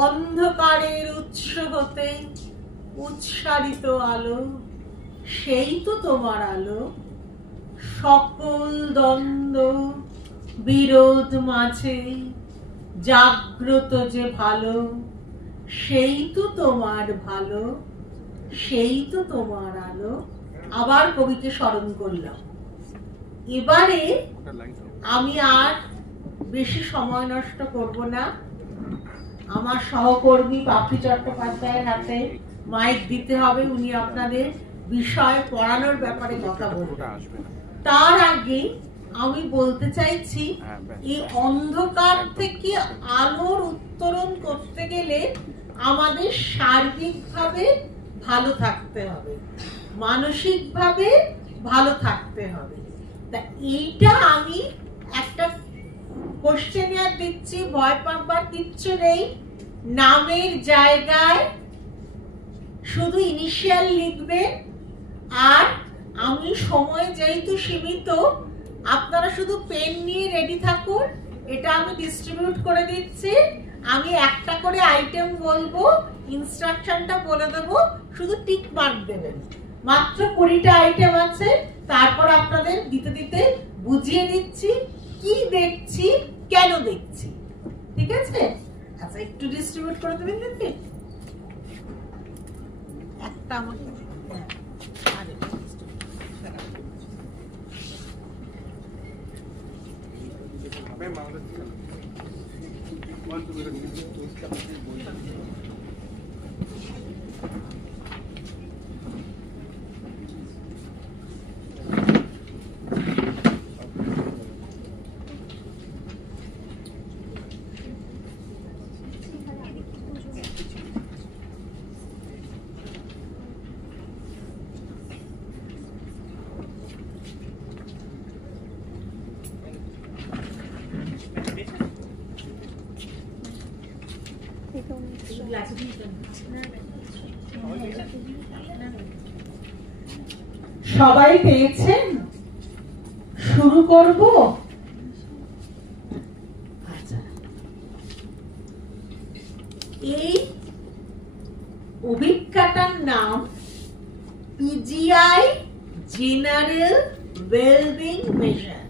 অন্ধকারের উৎস হতে উৎসারিত আলো, সেই তো তোমার আলো। সকল দ্বন্দ্ব বিরোধ মাঝে জাগ্রত যে ভালো, সেই তো তোমার ভালো, সেই তো তোমার আলো। আবার কবিকে স্মরণ করলাম। এবারে আমি আর বেশি সময় নষ্ট করব না। আমার সহকর্মী পাপড়ি চট্টোপাধ্যায়ের হাতে মাইক দিতে হবে, উনি আপনাদের বিষয় পড়ানোর ব্যাপারে কথা বলবেন। তার আগে আমি বলতে চাইছি, এই অন্ধকার থেকে আলোর উত্তরণ করতে গেলে আমাদের সার্বিকভাবে ভালো থাকতে হবে, মানসিকভাবে ভালো থাকতে হবে। তা এইটা আমি একটা কোশ্চেনিয়ার দিচ্ছি, ভয় পাবার কিচ্ছু নেই। নামের জায়গায় শুধু ইনিশিয়াল লিখবেন, আর আমি সময় যেহেতু সীমিত, আপনারা শুধু পেন নিয়ে রেডি থাকুন। এটা আমি ডিস্ট্রিবিউট করে দিচ্ছি। আমি একটা করে আইটেম বলবো, ইনস্ট্রাকশনটা বলে দেবো, শুধু টিক মার্ক দেবেন। মাত্র 20টা আইটেম আছে, তারপর আপনাদের দিতে দিতে বুঝিয়ে দিচ্ছি কি দেখছি, কেন দেখছি। ঠিক আছে? আচ্ছা, একটু ডিস্ট্রিবিউট করে দেবেন নাকি? একটা আমাকে সবাই পেয়েছেন? শুরু করব। আচ্ছা, এই অভিজ্ঞতার নাম পিজিআই জেনারেল ওয়েলবিং মেজার।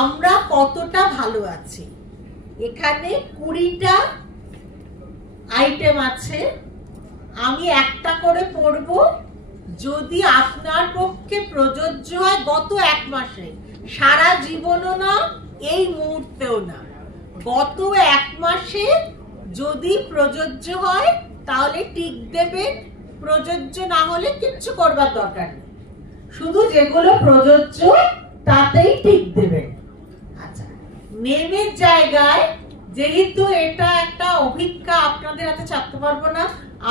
আমরা কতটা ভালো আছি। এখানে 20টা আইটেম আছে, আমি একটা করে পড়ব। যদি আপনার পক্ষে প্রযোজ্য হয়, গত 1 মাসে, সারা জীবনও না, এই মুহূর্তেও না, গত 1 মাসে যদি প্রযোজ্য হয় তাহলে টিক দেবেন, প্রযোজ্য না হলে কিচ্ছু করবার দরকার নেই, শুধু যেগুলো প্রযোজ্য তাতেই টিক দেবেন। আচ্ছা, নেমের জায়গায়, যেহেতু এটা একটা অভিজ্ঞতা, আপনাদের হাতে ছাড়তে পারবো না,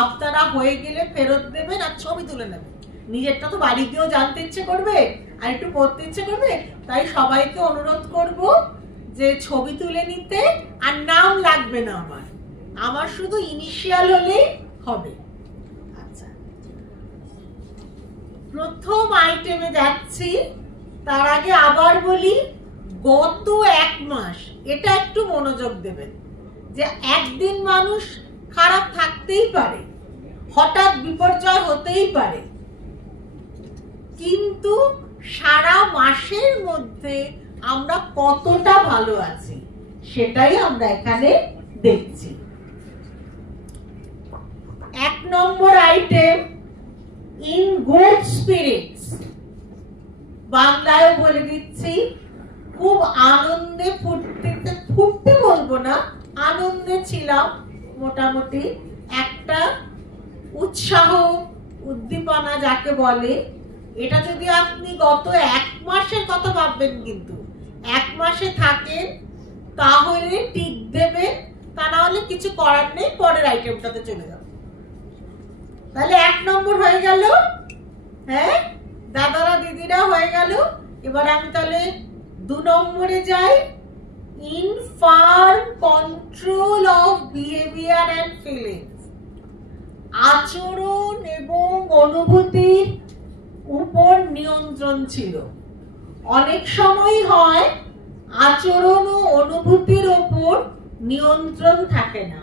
আপনারা হয়ে গেলে ফেরত দেবেন আর ছবি তুলে নেবেন। নিজেরটা তো বাড়ি গিয়েও জানতে ইচ্ছে করবে আর একটু পড়তে ইচ্ছে করবে, তাই সবাইকে অনুরোধ করব যে ছবি তুলে নিতে। আর নাম লাগবে না, আমার শুধু ইনিশিয়াল হলেই হবে। আচ্ছা, প্রথম আইটেমে যাচ্ছি। তার আগে আবার বলি, গত 1 মাস, এটা একটু মনোযোগ দেবেন যে একদিন মানুষ খারাপ থাকতেই পারে, হঠাৎ বিপর্যয় হতেই পারে, কিন্তু সারা মাসের মধ্যে আমরা কতটা ভালো আছি সেটাই আমরা এখানে দেখছি। 1 নম্বর আইটেম, ইন গুড স্পিরিটস। বাংলায় বলে দিচ্ছি, খুব আনন্দে ফুটতে বলবো না, আনন্দে ছিলাম মোটামুটি। একটা উৎসাহ, উদ্দীপনা যাকে বলে, এটা যদি আপনি গত 1 মাসের কথা ভাববেন, কিন্তু 1 মাসে থাকেন, তাহলে টিক দেবেন, তা না হলে কিছু করার নেই, পরের আইটেমটাতে চলে যাবে। তাহলে 1 নম্বর হয়ে গেল। হ্যাঁ দাদারা দিদিরা, হয়ে গেল। এবার আমি তাহলে 2 নম্বরে যাই, in farm control of behaviour and feelings. আচরণ এবং অনুভূতির উপর নিয়ন্ত্রণ ছিল। অনেক সময় হয় আচরণ ও অনুভূতির উপর নিয়ন্ত্রণ থাকে না।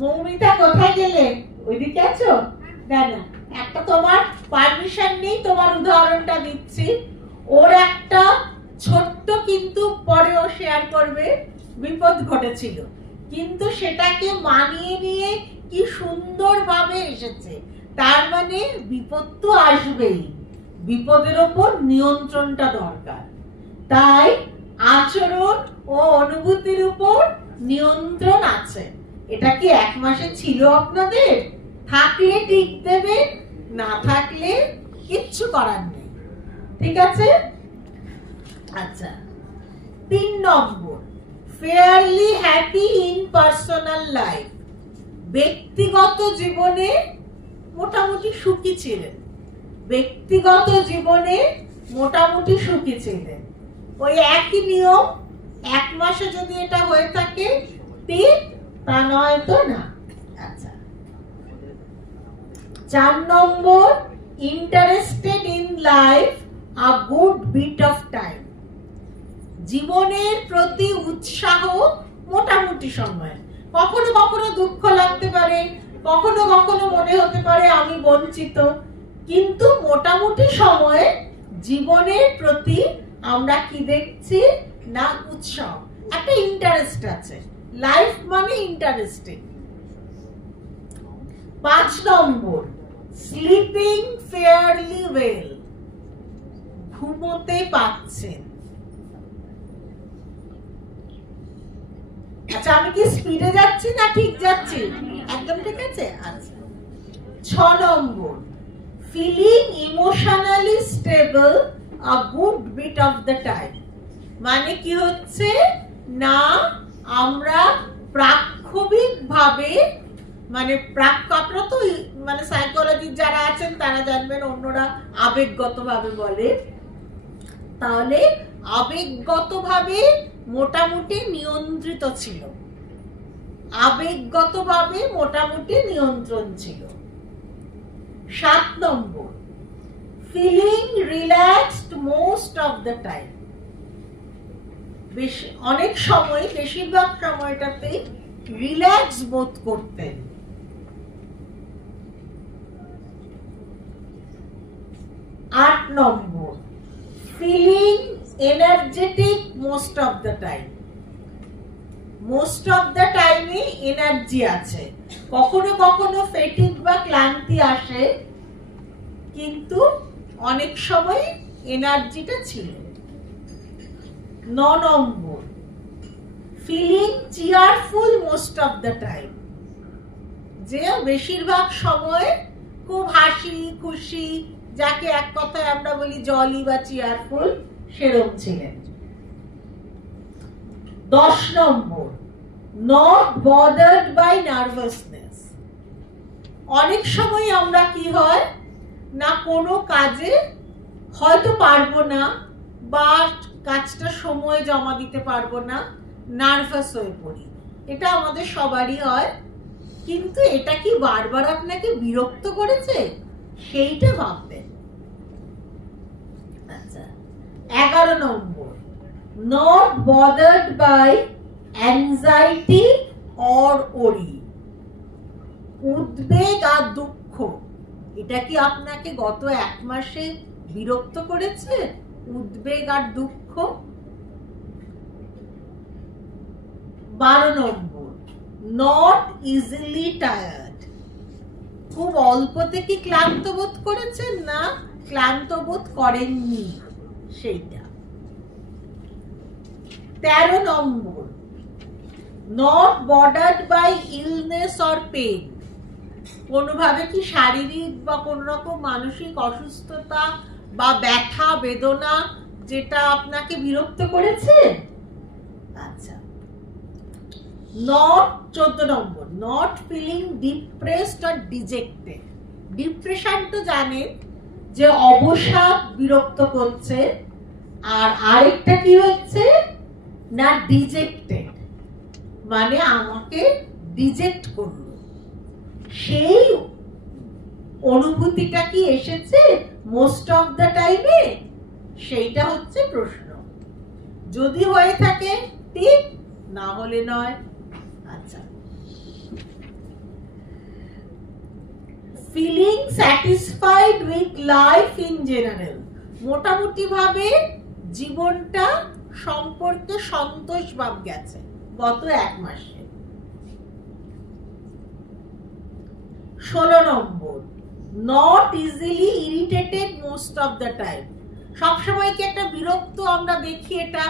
মৌমিতা কোথায় গেলে? ওইদিকে আছো? না, একটা তোমার পারমিশন নেই, তোমার উদাহরণটা দিচ্ছি। ওর একটা ছোট্ট কিন্তু পরেও শেয়ার করবে বিপদ ঘটেছিল, কিন্তু সেটাকে মানিয়ে নিয়ে কি সুন্দরভাবে এসেছে। তার মানে বিপদ তো আসবেই, বিপদের ওপর নিয়ন্ত্রণটা দরকার। তাই আচরণ ও অনুভূতির উপর নিয়ন্ত্রণ আছে। এটা কি এক মাসে ছিল আপনাদের? থাকলে ঠিক দেবে, না থাকলে কিচ্ছু করার নেই। ঠিক আছে? আচ্ছা, 3 নম্বর, fairly happy in personal life. ব্যক্তিগত জীবনে মোটামুটি সুখী ছিলেন, ব্যক্তিগত জীবনে মোটামুটি সুখী ছিলেন। ওই একই নিয়ম, এক মাসে যদি এটা হয়ে থাকে ঠিক, তা নয় তো না। আচ্ছা, 4 নম্বর, interested in life a good bit of time. জীবনের প্রতি উৎসাহ মোটামুটি সময়। কখনো কখনো দুঃখ লাগতে পারে, কখনো কখনো মনে হতে পারে আমি বঞ্চিত, কিন্তু মোটামুটি সময়ে জীবনের প্রতি আমরা কি দেখছি না উৎসাহ, একটা ইন্টারেস্ট আছে। লাইফ মানে ইন্টারেস্টিং। 5 নম্বর, স্লিপিং ফেয়ারলি ওয়েল। ঘুমোতে পাচ্ছেন। আচ্ছা, আমি কি স্পিডে যাচ্ছি না ঠিক যাচ্ছি? একদম ঠিক আছে। আচ্ছা, 6 নম্বর, feeling emotionally stable a good bit of the time. মানে কি হচ্ছে না, আমরা প্রাক্ষোভিক ভাবে, মানে আপনারা তো মানে সাইকোলজি যারা আছেন তারা জানবেন, অন্যরা আবেগগত ভাবে বলে, তাহলে আবেগগত ভাবে মোটামুটি নিয়ন্ত্রিত ছিল, আবেগগত ভাবে মোটামুটি নিয়ন্ত্রণ ছিল। 7 নম্বর, feeling relaxed most of the time. অনেক সময়, বেশিরভাগ সময়টাতে রিল্যাক্স বোধ করতেন। 8 নম্বর, feeling energetic most of the time. Most of the টাইমে এনার্জি আছে, কখনো কখনো ফেটিগ বা ক্লান্তি আসে, কিন্তু অনেক সময় এনার্জিটা ছিল। 9 নম্বর, feeling cheerful most of the time. যে বেশিরভাগ সময় খুব হাসি খুশি, যাকে এক কথায় আমরা বলি জলি বা চিয়ারফুল, সেরকম ছিলেন। 10 নম্বর, নট বদার্ড বাই নার্ভাসনেস। অনেক সময় আমরা কি হয় না, কোনো কাজে হয়তো পারবো না বা কাজটা সময় জমা দিতে পারবো না, নার্ভাস হয়ে পড়ি। এটা আমাদের সবারই হয়, কিন্তু এটা কি বারবার আপনাকে বিরক্ত করেছে সেইটা ভাববেন। আচ্ছা, 11 নম্বর, not bothered by anxiety or worry. উদ্বেগ আর দুঃখ, এটা কি আপনাকে গত 1 মাসে বিরক্ত করেছে? উদ্বেগ আর দুঃখ। 12 নম্বর, নট ইজিলি টায়ার্ড। খুব অল্পতে কি ক্লান্ত বোধ করেছেন? না, ক্লান্ত বোধ করেননি, সেইটা। 13 নম্বর, not bothered by illness or pain. কোনোভাবে কি শারীরিক বা কোন রকম মানসিক অসুস্থতা বা ব্যথা বেদনা যেটা আপনাকে বিরক্ত করেছে? আচ্ছা, 14 নম্বর, not feeling depressed or dejected. Depression তো জানেন যে অবসাদ বিরক্ত করছে, আর আরেকটা কি হচ্ছে না, ডিজেক্টেড, মানে আমাকে ডিজেক্ট করলো। সেই অনুভূতিটা কি এসেছে মোস্ট অফ দ্য টাইমে? সেইটা হচ্ছে প্রশ্ন। যদি হয়ে থাকে ঠিক, না হলে নয়। আচ্ছা, feeling satisfied with life in general, মোটামুটি ভাবে জীবনটা সম্পর্কে সন্তোষ ভাব গেছে গত 1 মাসে। 16 নম্বর, not easily irritated most of the time, সবসময় কি একটা বিরক্ত আমরা দেখি, এটা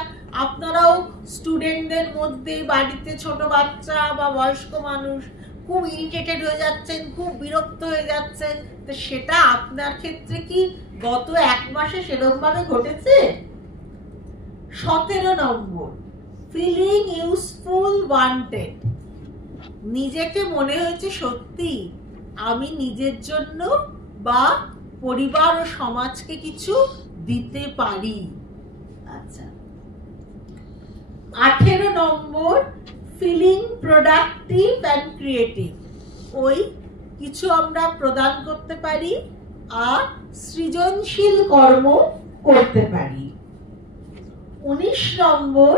আপনারাও স্টুডেন্টদের মধ্যে, বাড়িতে ছোট বাচ্চা বা বয়স্ক মানুষ খুব ইরিটেটেড হয়ে যাচ্ছেন, খুব বিরক্ত হয়ে যাচ্ছেন, তো সেটা আপনার ক্ষেত্রে কি গত 1 মাসে সেরকম ভাবে ঘটেছে? 17 নম্বর, ফিলিং ইউজফুল ওয়ান্টেড, নিজেকে মনে হয়েছে সত্যি আমি নিজের জন্য বা পরিবার ও সমাজকে কিছু দিতে পারি। আচ্ছা, 18 নম্বর, ফিলিং প্রোডাক্টিভ অ্যান্ড ক্রিয়েটিভ, ওই কিছু আমরা প্রদান করতে পারি আর সৃজনশীল কর্ম করতে পারি। 19 নম্বর,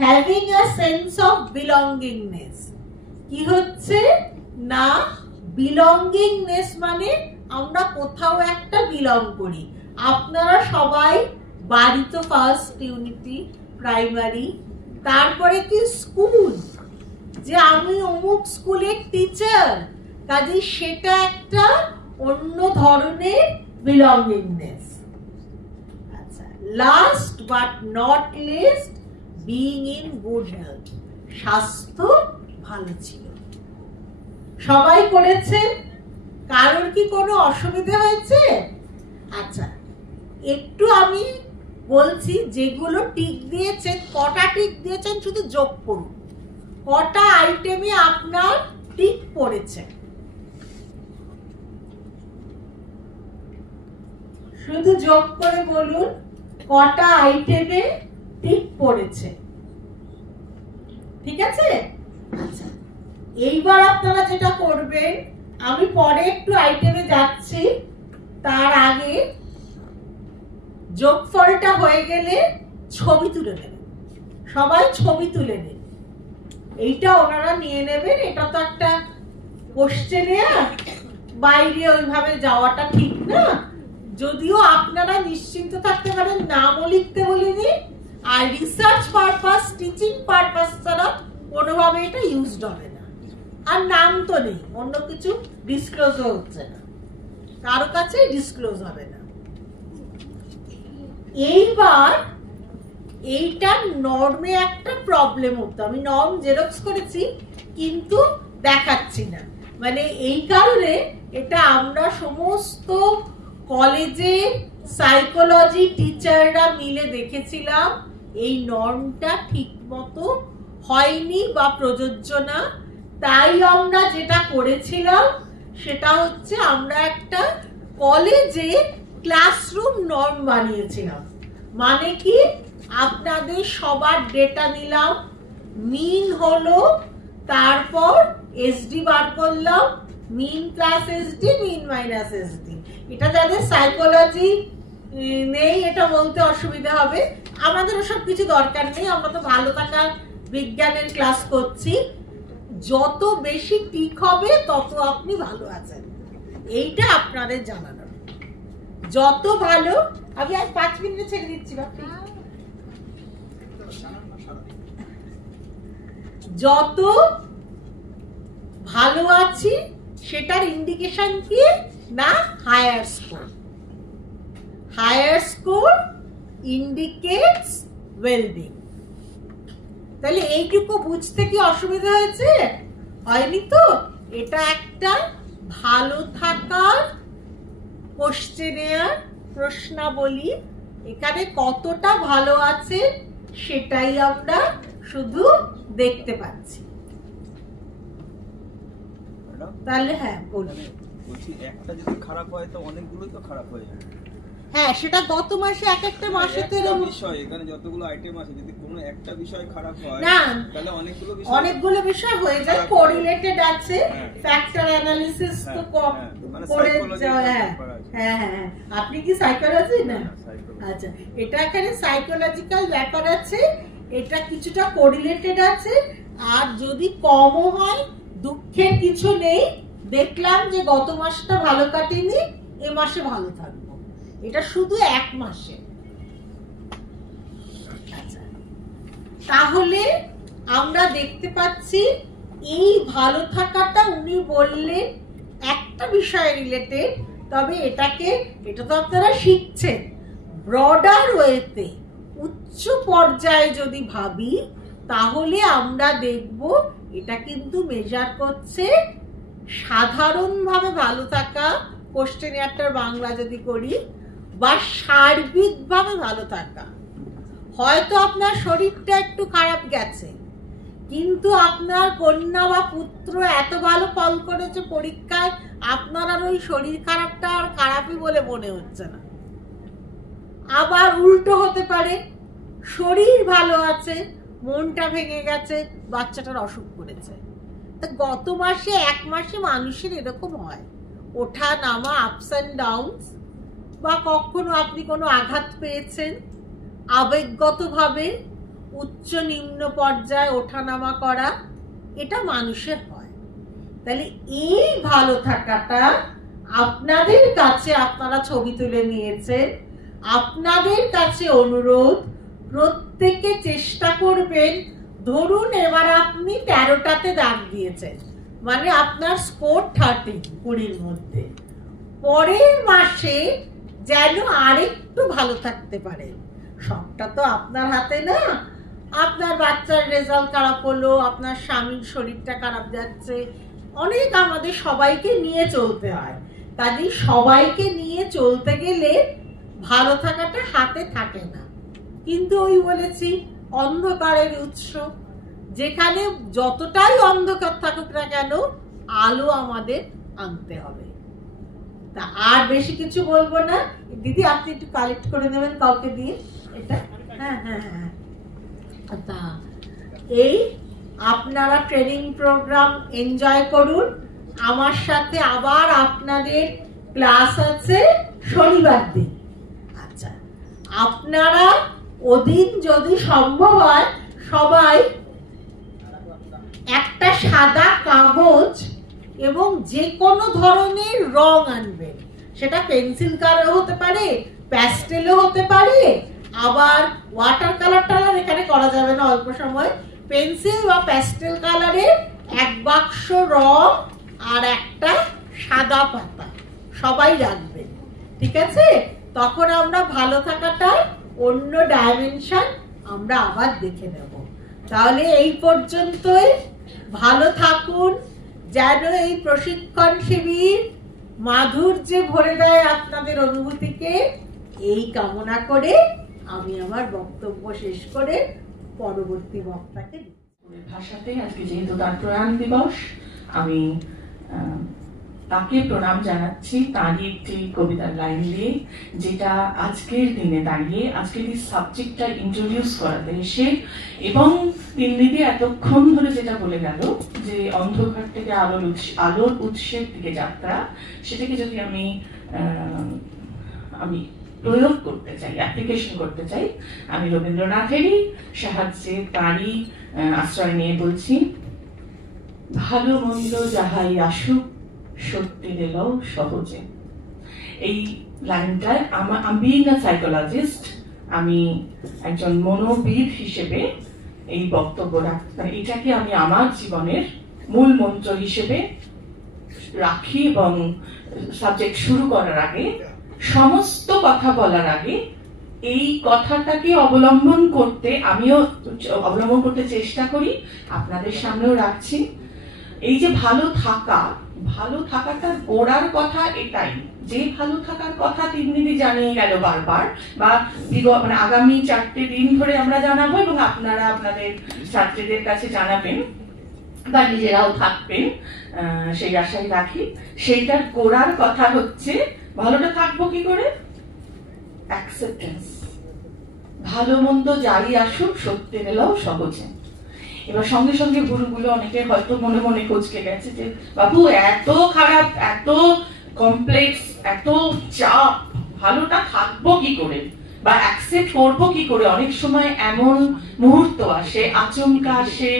having a sense of belongingness, কি হচ্ছে না বিলঙ্গিংনেস মানে আমরা কোথাও একটা বিলং করি। আপনারা সবাই বাড়িতে ফার্স্ট ইউনিটি প্রাইমারি, তারপরে কি স্কুল, যে আমি অমুক স্কুলের টিচার, কাজে সেটা একটা অন্য ধরনের বিলঙ্গিংনেস। আচ্ছা, last but not list, being in good health, স্বাস্থ্য ভালো ছিল। সবাই করেছেন? কারোর কি কোনো অসুবিধা হয়েছে? আচ্ছা, একটু আমি বলছি, যেগুলো টিক দিয়েছেন, কটা টিক দিয়েছেন শুধু যোগ করুন, কটা আইটেমে আপনার টিক পড়েছে, শুধু যোগ করে বলুন কটা আইটেমে টিক পড়েছে। ঠিক আছে? আচ্ছা, এইবার আপনারা যেটা করবেন, আমি পরে একটু আইটেমে যাচ্ছি, তার আগে যোগফলটা হয়ে গেলে ছবি তুলে নেবেন, সবাই ছবি তুলে নেন, এইটা ওনারা নিয়ে নেবেন। এটা তো একটা কোশ্চেনে বাইরে ওইভাবে যাওয়াটা ঠিক না, যদিও আপনারা নিশ্চিন্ত থাকতে পারেন, নামও লিখতে বলিনি, আর রিসার্চ পারপাস, টিচিং পারপাস ছাড়া কোনোভাবে এটা ইউজড হবে না। আর নাম তো নেই, অন্য কিছু ডিসক্লোজও হচ্ছে না, কারো কাছে ডিসক্লোজ হবে না। এইবার এইটা নর্মে একটা প্রবলেম হতো, আমি নর্ম জেরক্স করেছি কিন্তু দেখাচ্ছি না, মানে এই কারণে এটা আমরা সমস্ত কলেজে সাইকোলজি টিচাররা মিলে দেখেছিলাম এই নর্মটা ঠিক মতো হয়নি বা প্রযোজ্য না। তাই আমরা যেটা করেছিলাম সেটা হচ্ছে আমরা একটা কলেজে ক্লাসরুম নর্ম বানিয়েছিলাম। মানে কি, আপনাদের সবার ডেটা নিলাম, মিন হলো, তারপর এসডি বার করলাম, mean plus SD, mean minus SD. এটা যাদের সাইকোলজি নেই এটা বলতে অসুবিধা হবে, আমাদের ওসব কিছু দরকার নেই, আমরা তো ভালো থাকার বিজ্ঞানের ক্লাস করছি। যত বেশি টিক হবে তত আপনি ভালো আছেন, এইটা আপনাদের জানানো। যত ভালো, আমি আর 5 মিনিটে ছেড়ে দিচ্ছি বাপি। যত ভালো আছি সেটার ইন্ডিকেশন কি না, higher score. Higher score indicates wellbeing. তাহলে এইটুকু বুঝতে কি অসুবিধা হয়েছে? হয়নি তো? এটা একটা ভালো থাকার কোশ্চেনের প্রশ্নাবলী। এখানে কতটা ভালো আছে সেটাই আমরা শুধু দেখতে পাচ্ছি। তাহলে হ্যাঁ বলুন, বলছি একটা যদি খারাপ হয় তো অনেকগুলো তো খারাপ হয়ে যাবে। হ্যাঁ, সেটা গত মাসে এক একটা মাসে তো এরকম বিষয়, এখানে যতগুলো আইটেম আছে যদি কোনো একটা বিষয় খারাপ হয় না, তাহলে অনেকগুলো বিষয় হয়ে যায়, কোরিলেটেড আছে, ফ্যাক্টর অ্যানালিসিস তো করে হ্যাঁ হ্যাঁ হ্যাঁ। আপনি কি সাইকোলজি? না, আচ্ছা, এটা এখানে সাইকোলজিক্যাল ব্যাপার আছে। এটা কিছুটা কোরিলেটেড আছে। আর যদি কমও হয়, দুঃখের কিছু নেই, দেখলাম যে গত মাসটা ভালো কাটেনি, এ মাসে ভালো থাকবো, এটা শুধু এক মাসে। আচ্ছা, তাহলে আমরা দেখতে পাচ্ছি এই ভালো থাকাটা উনি বললেন একটা বিষয় রিলেটেড, তবে এটা তো আপনারা শিখছেন ব্রডার ওয়েতে, উচ্চ পর্যায়ে যদি ভাবি তাহলে আমরা দেখব এটা কিন্তু মেজার করছে সাধারণভাবে ভালো থাকা, কোশ্চেনিয়ারটার বাংলা যদি করি, বা সার্বিকভাবে ভালো থাকা। হয়তো আপনার শরীরটা একটু খারাপ গেছে, কিন্তু আপনার কন্যা বা পুত্র এত ভালো ফল করেছে পরীক্ষায়, আপনার আর ওই শরীর খারাপটা আর খারাপই বলে মনে হচ্ছে না। আবার উল্টো হতে পারে, শরীর ভালো আছে, মনটা ভেঙে গেছে, বাচ্চাটার অসুখ করেছে। তা গত মাসে এক মাসে মানুষের এরকম হয়, ওঠা নামা, আপস অ্যান্ড ডাউনস, বা কখনো আপনি কোনো আঘাত পেয়েছেন, আবেগগতভাবে উচ্চ নিম্ন পর্যায়ে ওঠানামা করা, এটা মানুষের হয়। তাহলে এই ভালো থাকাটা আপনাদের কাছে, আপনারা ছবি তুলে নিয়েছেন, আপনাদের কাছে অনুরোধ, প্রত্যেকে চেষ্টা করবেন। ধরুন এবার আপনি 13টাতে দাগ দিয়েছেন, মানে আপনার স্কোর 30, 20-র মধ্যে। পরের মাসে যেন আরেকটু ভালো থাকতে পারেন। সবটা তো আপনার হাতে না, আপনার বাচ্চার রেজাল্ট খারাপ হলো, আপনার স্বামীর শরীরটা খারাপ যাচ্ছে, অনেক আমাদের সবাইকে নিয়ে চলতে হয়। কাজেই সবাইকে নিয়ে চলতে গেলে ভালো থাকাটা হাতে থাকে না। কিন্তু ওই বলেছি অন্ধকারের উৎস, যেখানে যতটাই অন্ধকার থাকুক না কেন আলো আমাদের আনতে হবে। তা আর বেশি কিছু বলবো না। দিদি আপনি একটু কালেক্ট করে নেবেন কাউকে দিয়ে এটা। হ্যাঁ হ্যাঁ হ্যাঁ, তা এই আপনারা ট্রেনিং প্রোগ্রাম এনজয় করুন। আমার সাথে আবার আপনাদের ক্লাস আছে শনিবার দিন। আচ্ছা, আপনারা ওদিন যদি সম্ভব হয় সবাই একটা সাদা কাগজ এবং যে কোনো ধরনের রং আনবেন। সেটা পেন্সিল কালার হতে পারে, প্যাস্টেলও হতে পারে, আবার ওয়াটার কালার এখানে করা যাবে না অল্প সময়। পেন্সিল বা প্যাস্টেল কালারের এক বাক্স রং আর একটা সাদা পাতা সবাই রাখবেন, ঠিক আছে? তখন আমরা ভালো থাকাটা অন্য ডাইমেনশন আমরা আবার দেখে নেব। তাহলে এই পর্যন্তই, ভালো থাকুন, যেন এই প্রশিক্ষণ শিবির মাধুর্যে ভরে দেয় আপনাদের অনুভূতিকে, এই কামনা করে আমি আমার বক্তব্য শেষ করে পরবর্তী বক্তাকে ভাষাতে আজকে যেহেতু তার প্রয়াণ দিবস, আমি তাকে প্রণাম জানাচ্ছি তারই একটি কবিতার লাইন দিয়ে, যেটা আজকের দিনে দাঁড়িয়ে আজকের এই সাবজেক্টটা ইন্ট্রোডিউস করাতে এসে, এবং তিন্নিদি এতক্ষণ ধরে যেটা বলে গেল যে অন্ধকার থেকে আলোর উৎসের দিকে যাত্রা, সেটাকে যদি আমি প্রয়োগ করতে চাই, অ্যাপ্লিকেশন করতে চাই, আমি রবীন্দ্রনাথেরই সাহায্যে, তারই আশ্রয় নিয়ে বলছি, ভালো মন্দ যাহাই আসুক সত্যি দিলেও সহজে। এই লাইনটায় বিইং আ সাইকোলজিস্ট, আমি একজন মনোবিদ হিসেবে এই বক্তব্য রাখতে, এটাকে আমি আমার জীবনের মূল মন্ত্র হিসেবে রাখি, এবং সাবজেক্ট শুরু করার আগে, সমস্ত কথা বলার আগে এই কথাটাকে অবলম্বন করতে চেষ্টা করি, আপনাদের সামনেও রাখছি। এই যে ভালো থাকাটার গোড়ার কথা এটাই, যে ভালো থাকার কথা তিন্নিদি জানিয়ে গেল বারবার, বা আগামী 4টে দিন ধরে আমরা জানাবো, এবং আপনারা আপনাদের ছাত্রীদের কাছে জানাবেন বা নিজেরাও থাকবেন, সেই আশাই রাখি। সেইটার গোড়ার কথা হচ্ছে, ভালোটা থাকবো কি করে? অ্যাকসেপ্টেন্স। ভালো মন্দ যাই আসুক সত্যি গেলেও সহজে। এবার সঙ্গে সঙ্গে গুরুগুলো অনেকে হয়তো মনে মনে খোঁজকে গেছে যে বাবু এত খারাপ, এত কমপ্লেক্স, এত চাপ, ভালোটা থাকবো কি করে? বা অ্যাকসেপ্ট করবো কি করে। অনেক সময় এমন মুহূর্ত আসে, আচমকা আসে,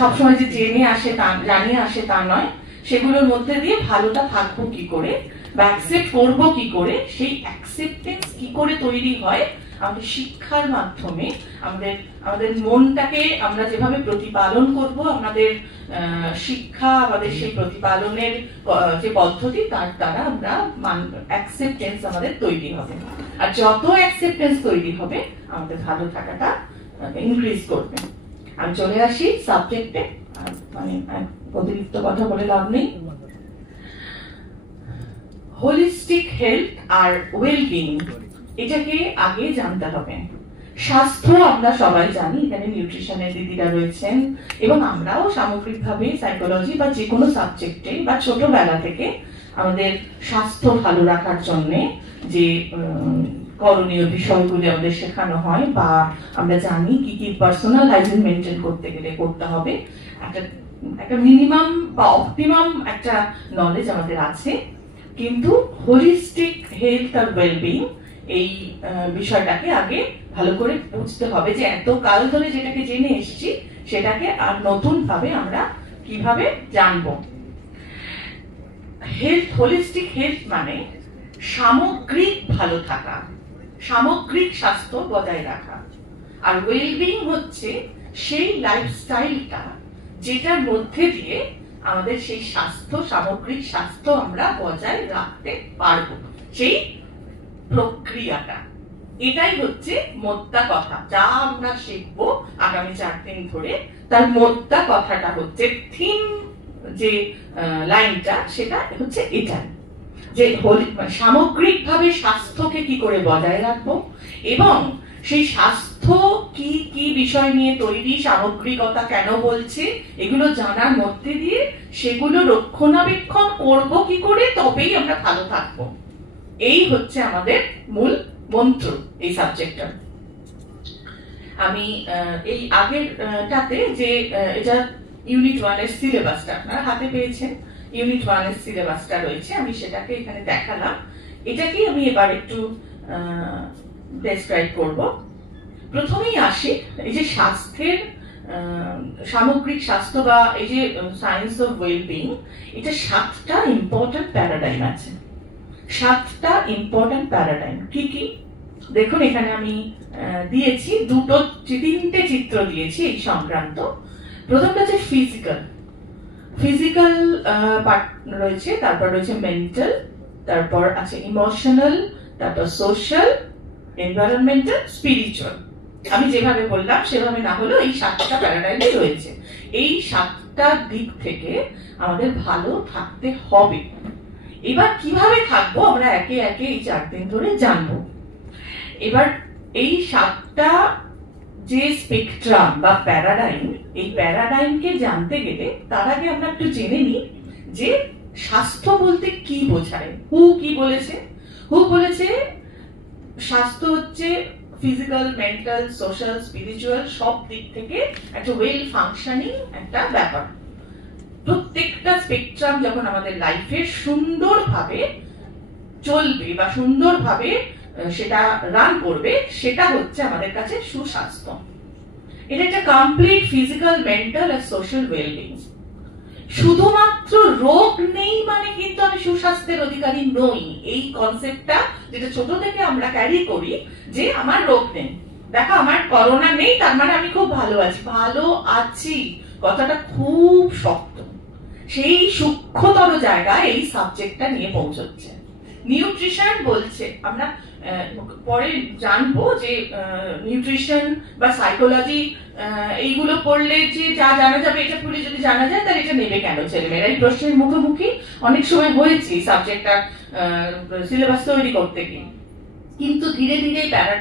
সবসময় যে জেনে আসে তা, জানিয়ে আসে তা নয়, সেগুলোর মধ্যে দিয়ে ভালোটা থাকবো কি করে বা অ্যাকসেপ্ট করবো কি করে, সেই অ্যাকসেপ্টেন্স কি করে তৈরি হয় আমাদের শিক্ষার মাধ্যমে। আমাদের মনটাকে আমরা যেভাবে প্রতিপালন করব, আমাদের শিক্ষা, আমাদের সেই প্রতিপালনের যে পদ্ধতি, তার দ্বারা আমরা অ্যাকসেপ্টেন্স আমাদের তৈরি হবে। আর যত অ্যাকসেপ্টেন্স তৈরি হবে আমাদের ভালো থাকাটা ইনক্রিজ করবে। আমি চলে আসি সাবজেক্টে, মানে অতিরিক্ত কথা বলে লাভ নেই। হোলিস্টিক হেলথ আর ওয়েলবিং, এটাকে আগে জানতে হবে। স্বাস্থ্য আমরা সবাই জানি, এখানে নিউট্রিশনের দিদিরা রয়েছেন, এবং আমরাও সামগ্রিকভাবে সাইকোলজি বা যে কোনো সাবজেক্টে বা ছোটবেলা থেকে আমাদের স্বাস্থ্য ভালো রাখার জন্য যে করণীয় বিষয়গুলি আমাদের শেখানো হয়, বা আমরা জানি কি কি পার্সোনাল হাইজিন মেনটেন করতে গেলে করতে হবে, একটা মিনিমাম বা অপটিমাম একটা নলেজ আমাদের আছে। কিন্তু হোলিস্টিক হেলথ আর ওয়েলবিং এই বিষয়টাকে আগে ভালো করে বুঝতে হবে, যে এত কাল ধরে যেটাকে জেনে এসেছি সেটাকে আর নতুন ভাবে আমরা কিভাবে জানবো। হেলথ, হোলিস্টিক হেলথ মানে সামগ্রিক ভালো থাকা, সামগ্রিক স্বাস্থ্য বজায় রাখা। আর ওয়েলবিং হচ্ছে সেই লাইফস্টাইলটা যেটার মধ্যে দিয়ে আমাদের সেই স্বাস্থ্য, সামগ্রিক স্বাস্থ্য আমরা বজায় রাখতে পারবো, সেই প্রক্রিয়াটা। এটাই হচ্ছে মোদ্দা কথা, যা আমরা শিখবো আগামী 4 দিন ধরে। তার মোদ্দা কথাটা হচ্ছে, থিম যে লাইনটা, সেটা হচ্ছে এটাই, যে সামগ্রিকভাবে স্বাস্থ্যকে কি করে বজায় রাখবো, এবং সেই স্বাস্থ্য কি কি বিষয় নিয়ে তৈরি, সামগ্রিকতা কেন বলছে, এগুলো জানার মধ্যে দিয়ে সেগুলো রক্ষণাবেক্ষণ করব কি করে, তবেই আমরা ভালো থাকবো। এই হচ্ছে আমাদের মূল মন্ত্র এই সাবজেক্টটার। আমি এই আগেরটাতে যে এটা ইউনিট 1 এর সিলেবাসটা আপনারা হাতে পেয়েছেন, ইউনিট 1 এর সিলেবাসটা রয়েছে, আমি সেটাকে এখানে দেখালাম। এটাকেই আমি এবার একটু ডেসক্রাইব করব। প্রথমেই আসি এই যে স্বাস্থ্যের সামগ্রিক স্বাস্থ্য বা এই যে সায়েন্স অফ ওয়েলবিং, এটা 7টা ইম্পর্টেন্ট প্যারাডাইম আছে। 7টা ইম্পর্টেন্ট প্যারাডাইম কি কি দেখুন, এখানে আমি দিয়েছি 3টে চিত্র দিয়েছি এই সংক্রান্ত। প্রথমটা হচ্ছে ফিজিক্যাল পার্ট রয়েছে, তারপর রয়েছে মেন্টাল, তারপর আছে ইমোশনাল, তারপর সোশ্যাল, এনভায়রনমেন্টাল, স্পিরিচুয়াল। আমি যেভাবে বললাম সেভাবে না হলেও এই 7টা প্যারাডাইমই রয়েছে। এই 7টা দিক থেকে আমাদের ভালো থাকতে হবে। এবার কিভাবে থাকবো আমরা একে একে এই 4 দিন ধরে জানবো। এবার এই 7টা যে স্পেকট্রাম বা প্যারাডাইম, এই প্যারাডাইমকে জানতে গেলে তার আগে আমরা একটু জেনে নিই যে স্বাস্থ্য বলতে কি বোঝায়। হু কি বলেছে? হু বলেছে স্বাস্থ্য হচ্ছে ফিজিক্যাল, মেন্টাল, সোশ্যাল, স্পিরিচুয়াল সব দিক থেকে একটা ওয়েল ফাংশনিং একটা ব্যাপার। প্রত্যেকটা স্পেকট্রাম যখন আমাদের লাইফে সুন্দরভাবে চলবে বা সুন্দরভাবে সেটা রান করবে, সেটা হচ্ছে আমাদের কাছে সুস্বাস্থ্য। এটা একটা কমপ্লিট ফিজিক্যাল, মেন্টাল আর সোশ্যাল ওয়েলবিং। শুধুমাত্র রোগ নেই মানে কিন্তু আমি সুস্বাস্থ্যের অধিকারী নই, এই কনসেপ্টটা যেটা ছোট থেকে আমরা ক্যারি করি, যে আমার রোগ নেই, দেখো আমার করোনা নেই তার মানে আমি খুব ভালো আছি। ভালো আছি কথাটা খুব শক্ত, সেই সূক্ষ্মতর জায়গায় এই সাবজেক্টটা নিয়ে পৌঁছচ্ছে। নিউট্রিশন বলছে, আমরা পরে জানবো যে নিউট্রিশন বা সাইকোলজি এইগুলো পড়লে যে যা জানা যাবে, এটা পড়লে যদি জানা যায় তাহলে এটা নেবে কেন ছেলেমেয়েরা? এই প্রশ্নের মুখোমুখি অনেক সময় হয়েছে সাবজেক্টটা সিলেবাস তৈরি করতে গিয়ে। কিন্তু ধীরে ধীরে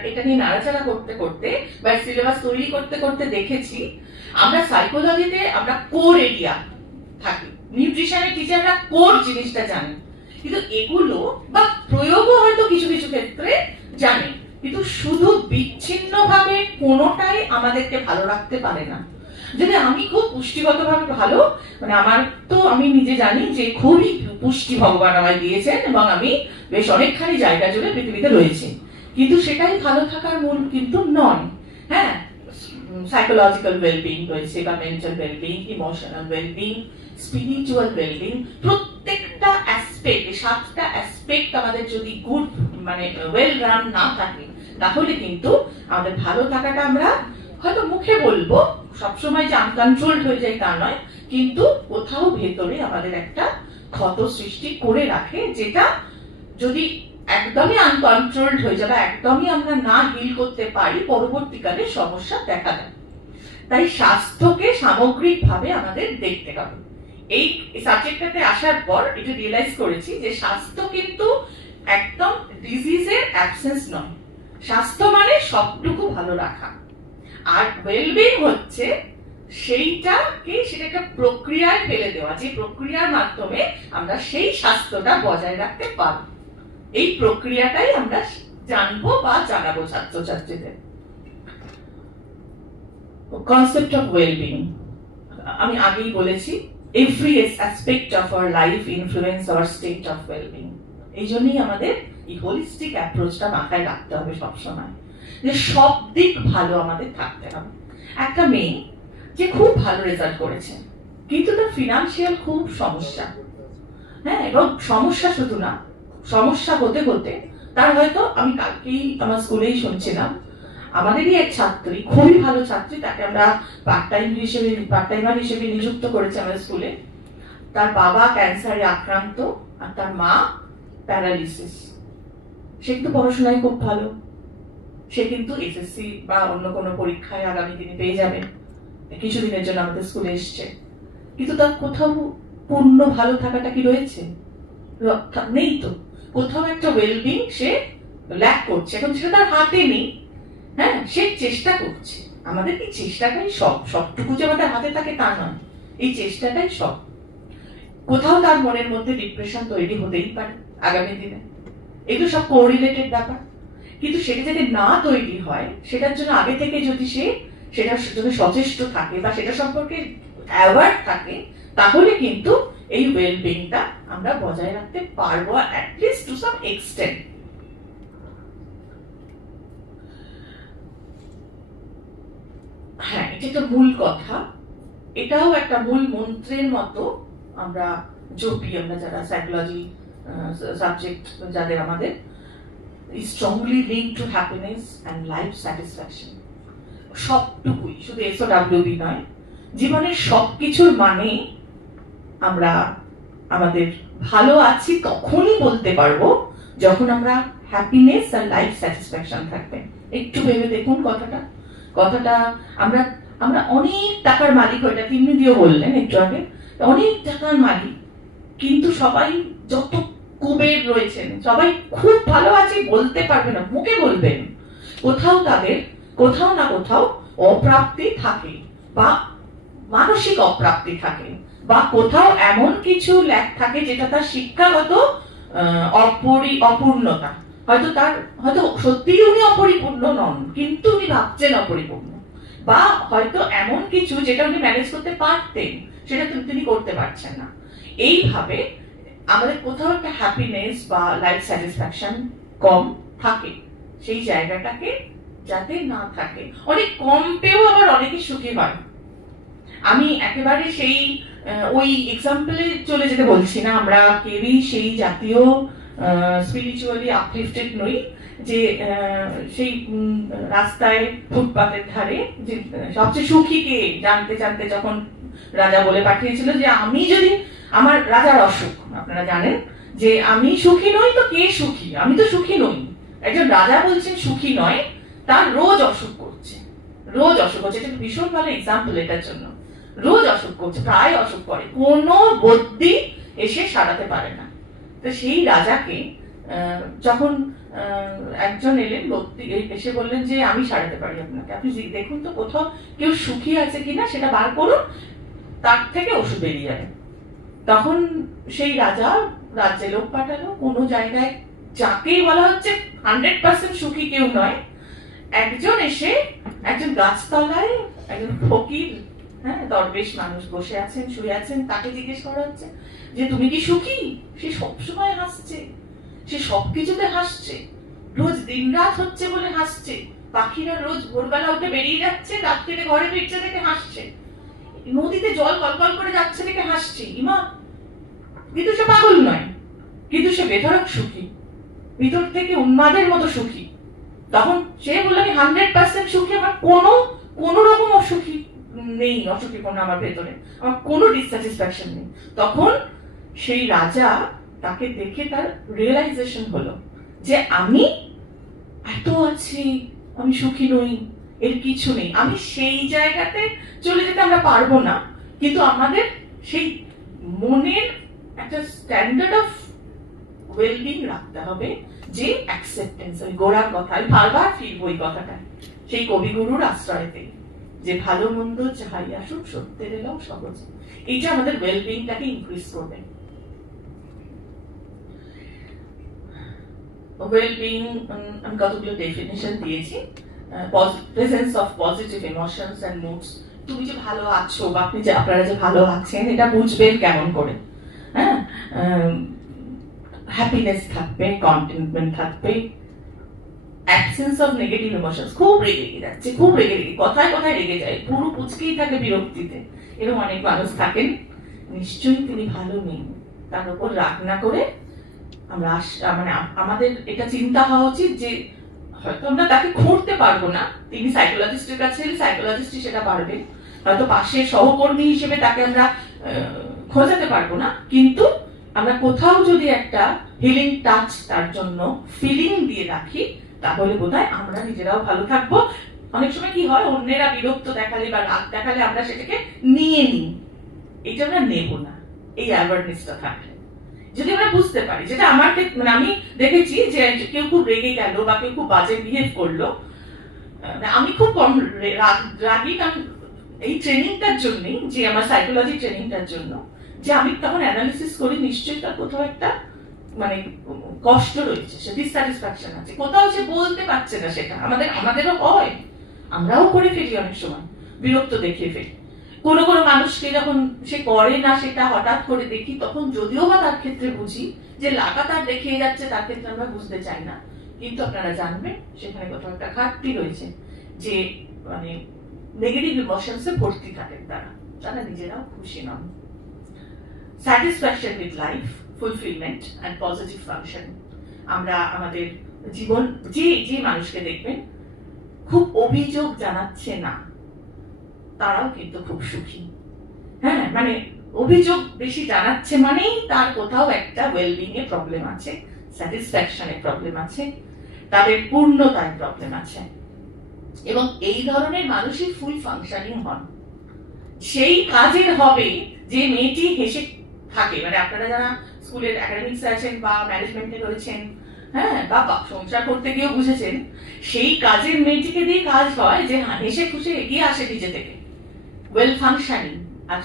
এটা নিয়ে নাড়াচাড়া করতে করতে বা সিলেবাস তৈরি করতে করতে দেখেছি আমরা সাইকোলজিতে আমরা কোর এরিয়া থাকি, নিউট্রিশনের টিচাররা কোর জিনিসটা জানে, কিন্তু এগুলো বা প্রয়োগও হয়তো কিছু কিছু ক্ষেত্রে জানে, কিন্তু শুধু বিচ্ছিন্ন ভাবে কোনোটাই আমাদেরকে ভালো রাখতে পারে না। যদি আমি খুব পুষ্টিগতভাবে ভালো, মানে আমার তো আমি নিজে জানি যে খুবই পুষ্টি ভগবান আমায় দিয়েছেন এবং আমি বেশ অনেকখানি জায়গা জুড়ে পৃথিবীতে রয়েছি, কিন্তু সেটাই ভালো থাকার মূল কিন্তু নয়। হ্যাঁ, সাইকোলজিক্যাল ওয়েলবিং রয়েছে, বা mental wellbeing, emotional wellbeing, spiritual wellbeing, প্রত্যেকটা অ্যাসপেক্ট, 7টা অ্যাসপেক্ট আমাদের যদি গুড মানে ওয়েল রান না থাকে, তাহলে কিন্তু আমাদের ভালো থাকাটা আমরা হয়তো মুখে বলবো, সবসময় যে আনকন্ট্রোলড হয়ে যায় তা নয়, কিন্তু কোথাও ভেতরে আমাদের একটা ক্ষত সৃষ্টি করে রাখে, যেটা যদি একদমই আনকন্ট্রোলড হয়ে যাবে, একদমই আমরা না হিল করতে পারি, পরবর্তীকালে সমস্যা দেখা দেয়। তাই স্বাস্থ্যকে সামগ্রিকভাবে আমাদের দেখতে হবে। এই সাবজেক্টটাতে আসার পর এটা রিয়েলাইজ করেছি যে স্বাস্থ্য কিন্তু একদম ডিজিজের অ্যাবসেন্স নয়। স্বাস্থ্য মানে সবটুকু ভালো রাখা, আর ওয়েলবিং হচ্ছে সেইটাকে সেটাকে প্রক্রিয়ায় ফেলে দেওয়া, যে প্রক্রিয়ার মাধ্যমে আমরা সেই স্বাস্থ্যটা বজায় রাখতে পারব। এই প্রক্রিয়াটাই আমরা জানবো বা জানাবো ছাত্রছাত্রীদের। কনসেপ্ট অফ ওয়েলবিং আমি আগেই বলেছি, every aspect of our life influence our state of wellbeing. এই জন্যই আমাদের এই হোলিস্টিক অ্যাপ্রোচটা মাথায় রাখতে হবে সবসময়, যে সব দিক ভালো আমাদের থাকতে হবে। একটা মেয়ে যে খুব ভালো রেজাল্ট করেছে, কিন্তু তার ফিনান্সিয়াল খুব সমস্যা, হ্যাঁ, এবং সমস্যা শুধু না, সমস্যা হতে হতে তার হয়তো, আমি কালকেই আমার স্কুলেই শুনছিলাম, আমাদেরই এক ছাত্রী, খুবই ভালো ছাত্রী, তাকে আমরা পার্ট টাইমার হিসেবে নিযুক্ত করেছি আমাদের স্কুলে। তার বাবা ক্যান্সারে আক্রান্ত আর তার মা প্যারালিসিস। সে কিন্তু পড়াশোনায় খুব ভালো, সে কিন্তু এসএসসি বা অন্য কোনো পরীক্ষায় আগামী দিনে পেয়ে যাবে, কিছুদিনের জন্য আমাদের স্কুলে এসছে, কিন্তু তার কোথাও পূর্ণ ভালো থাকাটা কি রয়েছে? নেই তো। কোথাও একটা ওয়েলবিং সে ল্যাক করছে, এখন সেটা তার হাতে নেই। হ্যাঁ, সে চেষ্টা করছে। আমাদের এই চেষ্টাটাই সবটুকু যে আমাদের হাতে থাকে তা নয়, এই চেষ্টাটাই সব। কোথাও তার মনের মধ্যে ডিপ্রেশন তৈরি হতেই পারে আগামী দিনে, এগুলো সব কোরিলেটেড ব্যাপার। কিন্তু সেটা যদি না তৈরি হয়, সেটার জন্য আগে থেকে যদি সে সেটার জন্য সচেষ্ট থাকে বা সেটা সম্পর্কে অ্যাওয়ার্ড থাকে, তাহলে কিন্তু এই ওয়েলবিংটা আমরা বজায় রাখতে পারবো, অ্যাটলিস্ট টু সাম এক্সটেন্ট। হ্যাঁ, এটা একটা মূল কথা, এটাও একটা মূল মন্ত্রের মতো আমরা জপি, আমরা যারা সাইকোলজি সাবজেক্ট যাদের, আমাদের strongly link to happiness and life satisfaction. সবটুকুই, শুধু SOWB নয়, জীবনের সবকিছুর মানে আমরা আমাদের ভালো আছি তখনই বলতে পারবো যখন আমরা হ্যাপিনেস আর লাইফ স্যাটিসফ্যাকশন থাকবে। একটু ভেবে দেখুন কথাটা আমরা আমরা অনেক টাকার মালিক, ওইটা তিনি দিয়েও বললেন একটু আগে, অনেক টাকার মালিক, কিন্তু সবাই যত কুবের রয়েছেন সবাই খুব ভালো আছে বলতে পারবে না, মুখে বলবেন। কোথাও তাদের কোথাও না কোথাও অপ্রাপ্তি থাকে, বা মানসিক অপ্রাপ্তি থাকে, বা কোথাও এমন কিছু ল্যাক থাকে যেটা তার শিক্ষাগত অপূর্ণতা। হয়তো সত্যিই উনি অপরিপূর্ণ নন, কিন্তু উনি ভাবছেন অপরিপূর্ণ, বা হয়তো এমন কিছু যেটা উনি ম্যানেজ করতে পারতেন সেটা তিনি করতে পারছেন না। এইভাবে আমাদের কোথাও একটা হ্যাপিনেস বা লাইফ স্যাটিসফ্যাকশন কম থাকে, সেই জায়গাটাকে যাতে না থাকে। অনেক কম পেয়েও আবার অনেকে সুখী হয়। আমি একেবারে সেই ওই এক্সাম্পলে চলে যেতে বলছি না, আমরা কেউই সেই জাতীয় স্পিরিচুয়ালি আপলিফটেড নই যে সেই রাস্তায় ফুটপাতের ধারে যে সবচেয়ে সুখী কে জানতে জানতে যখন রাজা বলে পাঠিয়েছিল যে আমি যদি, আমার রাজার অসুখ আপনারা জানেন, যে আমি সুখী নই তো কে সুখী, আমি তো সুখী নই। একজন রাজা বলছেন সুখী নয়, তার রোজ অসুখ করছে, এটা ভীষণ ভালো এক্সাম্পল এটার জন্য। রোজ অসুখ করছে, প্রায় অসুখ করে, কোনো বদ্যি এসে সারাতে পারে না। তো সেই রাজাকে যখন একজন এলেন, এসে বললেন যে আমি সারাতে পারি আপনাকে, আপনি দেখুন তো কোথাও কেউ সুখী আছে কিনা সেটা বার করুন, তার থেকে ওষুধ বেরিয়ে যাবে। তখন সেই রাজা রাজ্যে লোক পাঠালো, কোনো জায়গায় যাকেই বলা হচ্ছে 100% সুখী কেউ নয়, একজন এসে একজন গাছতলায় একজন ফকির, হ্যাঁ, দরবেশ মানুষ বসে আছেন, শুয়ে আছেন, তাকে জিজ্ঞেস করা হচ্ছে যে তুমি কি সুখী? সে সবসময় হাসছে, সে সবকিছুতে হাসছে, রোজ দিনরাত হচ্ছে বলে হাসছে, পাখিরা রোজ ভোরবেলা উঠে বেরিয়ে যাচ্ছে, রাত্রিরে ঘরে ফিরছে দেখে হাসছে, নদীতে জল কলকল করে যাচ্ছে দেখে হাসছে। ইমা, কিন্তু সে পাগল নয়, কিন্তু সে বেধড়ক সুখী, ভিতর থেকে উন্মাদের মতো সুখী। তখন সে বললো আমি 100% সুখী, আমার কোনো রকম অসুখী নেই, অসুখী কোনো আমার ভেতরে, আমার কোনো ডিসস্যাটিসফ্যাকশন নেই। তখন সেই রাজা, তাকে দেখে তার রিয়েলাইজেশন হলো যে আমি এত আছি, আমি সুখী নই, এর কিছু নেই। আমি সেই জায়গাতে চলে যেতে আমরা পারবো না, কিন্তু আমাদের সেই মনের একটা স্ট্যান্ডার্ড অফ ওয়েলবিং রাখতে হবে, যে অ্যাকসেপ্টেন্স। ওই গোড়ার কথা আমি বারবার ফিরবো এই কথাটা, সেই কবিগুরুর আশ্রয়তে, যে ভালো মন্দ যাহাই আসুক সত্যের এলাও সহজ। এইটা আমাদের ওয়েলবিংটাকে ইনক্রিজ করবে। ওয়েলবিং আমি কতগুলো ডেফিনিশন দিয়েছি। Presence of positive emotions and moods. তুমি যে ভালো আছো বা আপনি যে আপনারা যে ভালো আছেন এটা বুঝবেন কেমন করে? হ্যাঁ, হ্যাপিনেস থাকবে, কন্টেন্টমেন্ট থাকবে, অ্যাবসেন্স অফ নেগেটিভ ইমোশনস। খুব রেগে যাচ্ছে, খুব রেগে কথায় কথায় রেগে যায়, পুরো পুচকেই থাকে বিরক্তিতে, এরকম অনেক মানুষ থাকেন। নিশ্চয়ই তিনি ভালো নেই, তার উপর রাগ না করে আমরা মানে আমাদের এটা চিন্তা হওয়া উচিত যে হয়তো আমরা তাকে খুঁড়তে পারবো না, তিনি সাইকোলজিস্টের কাছে সাইকোলজিস্টই সেটা পারবে, হয়তো পাশে সহকর্মী হিসেবে তাকে আমরা খোঁজাতে পারবো না, কিন্তু আমরা কোথাও যদি একটা হিলিং টাচ তার জন্য ফিলিং দিয়ে রাখি, তাহলে বোধহয় আমরা নিজেরাও ভালো থাকবো। অনেক সময় কি হয়, অন্যেরা বিরক্ত দেখালে বা রাগ দেখালে আমরা সেটাকে নিয়ে নিই, এটা আমরা নেব না। এই অ্যাওয়ারনেসটা থাকলে যদি আমরা বুঝতে পারি, যেটা আমার মানে আমি দেখেছি যে কেউ খুব রেগে গেল বা কেউ খুব বাজে বিহেভ করলো, আমি খুব কম রাগি, কারণ এই ট্রেনিংটার জন্যই, যে আমার সাইকোলজি ট্রেনিংটার জন্য, যে আমি তখন অ্যানালিসিস করি নিশ্চয়ই তার কোথাও একটা মানে কষ্ট রয়েছে, সে ডিসস্যাটিসফ্যাকশন আছে, কোথাও সে বলতে পারছে না। সেটা আমাদেরও হয়, আমরাও করে ফেলি অনেক সময়, বিরক্ত দেখিয়ে ফেলি। কোনো মানুষকে যখন সে করে না সেটা হঠাৎ করে দেখি, তখন যদিও বা তার ক্ষেত্রে বুঝি যে লাগাতার দেখিয়ে যাচ্ছে, তার ক্ষেত্রে আমরা বুঝতে চাই না, কিন্তু আপনারা জানবেন সেখানে কোথাও একটা ঘাটতি রয়েছে, যে মানে নেগেটিভ ইমোশনসে ভর্তি থাকেন তারা নিজেরাও খুশি নন। Satisfaction with life, fulfilment and positive function. আমরা আমাদের জীবন, যে মানুষকে দেখবেন খুব অভিযোগ জানাচ্ছে না, তারাও কিন্তু খুব সুখী। হ্যাঁ, মানে অভিযোগ বেশি জানাচ্ছে মানেই তার কোথাও একটা ওয়েলবিং এ প্রবলেম আছে, স্যাটিসফ্যাকশনে প্রবলেম আছে, তাদের পূর্ণতায় প্রবলেম আছে। এবং এই ধরনের মানুষই ফুল ফাংশনিং হন। সেই কাজের হবে যে মেয়েটি হেসে থাকে, মানে আপনারা যারা স্কুলের একাডেমিক্সে আছেন বা ম্যানেজমেন্টে রয়েছেন, হ্যাঁ, বা সংসার করতে গিয়েও বুঝেছেন, সেই কাজের মেয়েটিকে দিয়ে কাজ হয় যে হেসে খুশি এগিয়ে আসে নিজে থেকে, ওয়েল ফাংশনিং। আর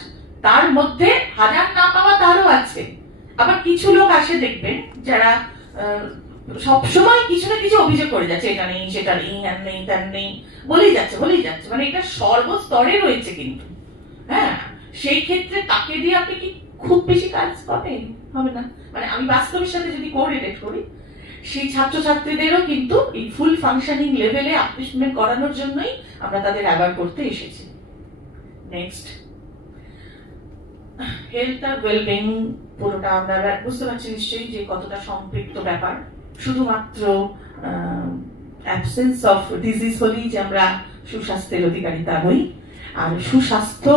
তার মধ্যে হাজার না পাওয়া তারও আছে। আবার কিছু লোক আসে দেখবেন যারা সবসময় কিছু না কিছু অভিযোগ করে যাচ্ছে, এটা নেই সেটা নেই, হ্যান নেই ত্যান নেই, বলেই যাচ্ছে, মানে এটা সর্বস্তরে রয়েছে। কিন্তু হ্যাঁ, সেই ক্ষেত্রে তাকে দিয়ে আপনি কি খুব বেশি কাজ পাবেন? হবে না। মানে আমি বাস্তবের সাথে যদি কোরিলেট করি, সেই ছাত্রছাত্রীদেরও কিন্তু এই ফুল ফাংশনিং লেভেলে আপলিফমেন্ট করানোর জন্যই আমরা তাদের অ্যাওয়ার করতে এসেছি। নেক্সট, হেলথ আর ওয়েলবিং পুরোটা আমরা বুঝতে পারছি নিশ্চয়ই যে কতটা সম্পৃক্ত ব্যাপার। শুধুমাত্র অ্যাবসেন্স অফ ডিজিজ হলেই যে আমরা সুস্বাস্থ্যের অধিকারী তা নই, আর সুস্বাস্থ্য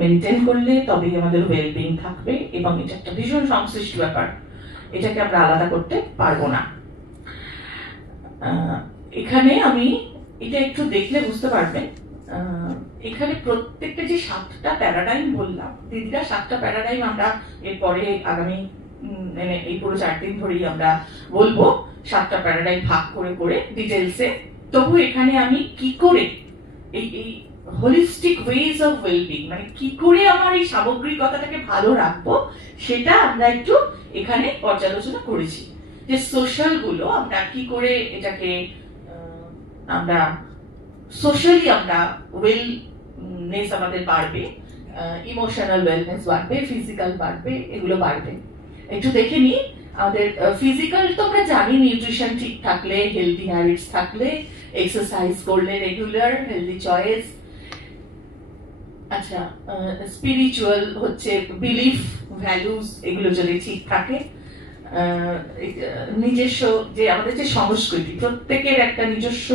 মেনটেন করলে তবেই আমাদের ওয়েলবিং থাকবে, এবং এটা একটা ভীষণ সংশ্লিষ্ট ব্যাপার, এটাকে আমরা আলাদা করতে পারবো না। এখানে আমি এটা একটু দেখলে বুঝতে পারবেন, এখানে প্রত্যেকটা যে 7টা প্যারাডাইম বললাম, দিদিরা 7টা প্যারাডাইম আমরা এরপরে আগামী এই পুরো 4 দিন ধরেই আমরা বলবো, 7টা প্যারাডাইম ভাগ করে করে ডিটেলসে। তবু এখানে আমি কি করে এই হোলিস্টিক ওয়েজ অফ ওয়েলবিং, মানে কি করে আমার এই সামগ্রিকতাটাকে ভালো রাখবো, সেটা আমরা একটু এখানে পর্যালোচনা করেছি। যে সোশ্যাল গুলো আমরা কি করে এটাকে আমরা সোশ্যালি আমরা ওয়েলনেস আমাদের বাড়বে, ইমোশনাল ওয়েলনেস বাড়বে, ফিজিক্যাল বাড়বে, এগুলো বাড়বে। একটু দেখে নি আমাদের ফিজিক্যাল তো আমরা জানি, নিউট্রিশন ঠিক থাকলে, হেলদি হ্যাবিটস থাকলে, এক্সারসাইজ করলে রেগুলার, হেলদি চয়েস। আচ্ছা, স্পিরিচুয়াল হচ্ছে বিলিফ, ভ্যালুস, এগুলো যদি ঠিক থাকে, নিজস্ব যে আমাদের যে সংস্কৃতি, প্রত্যেকের একটা নিজস্ব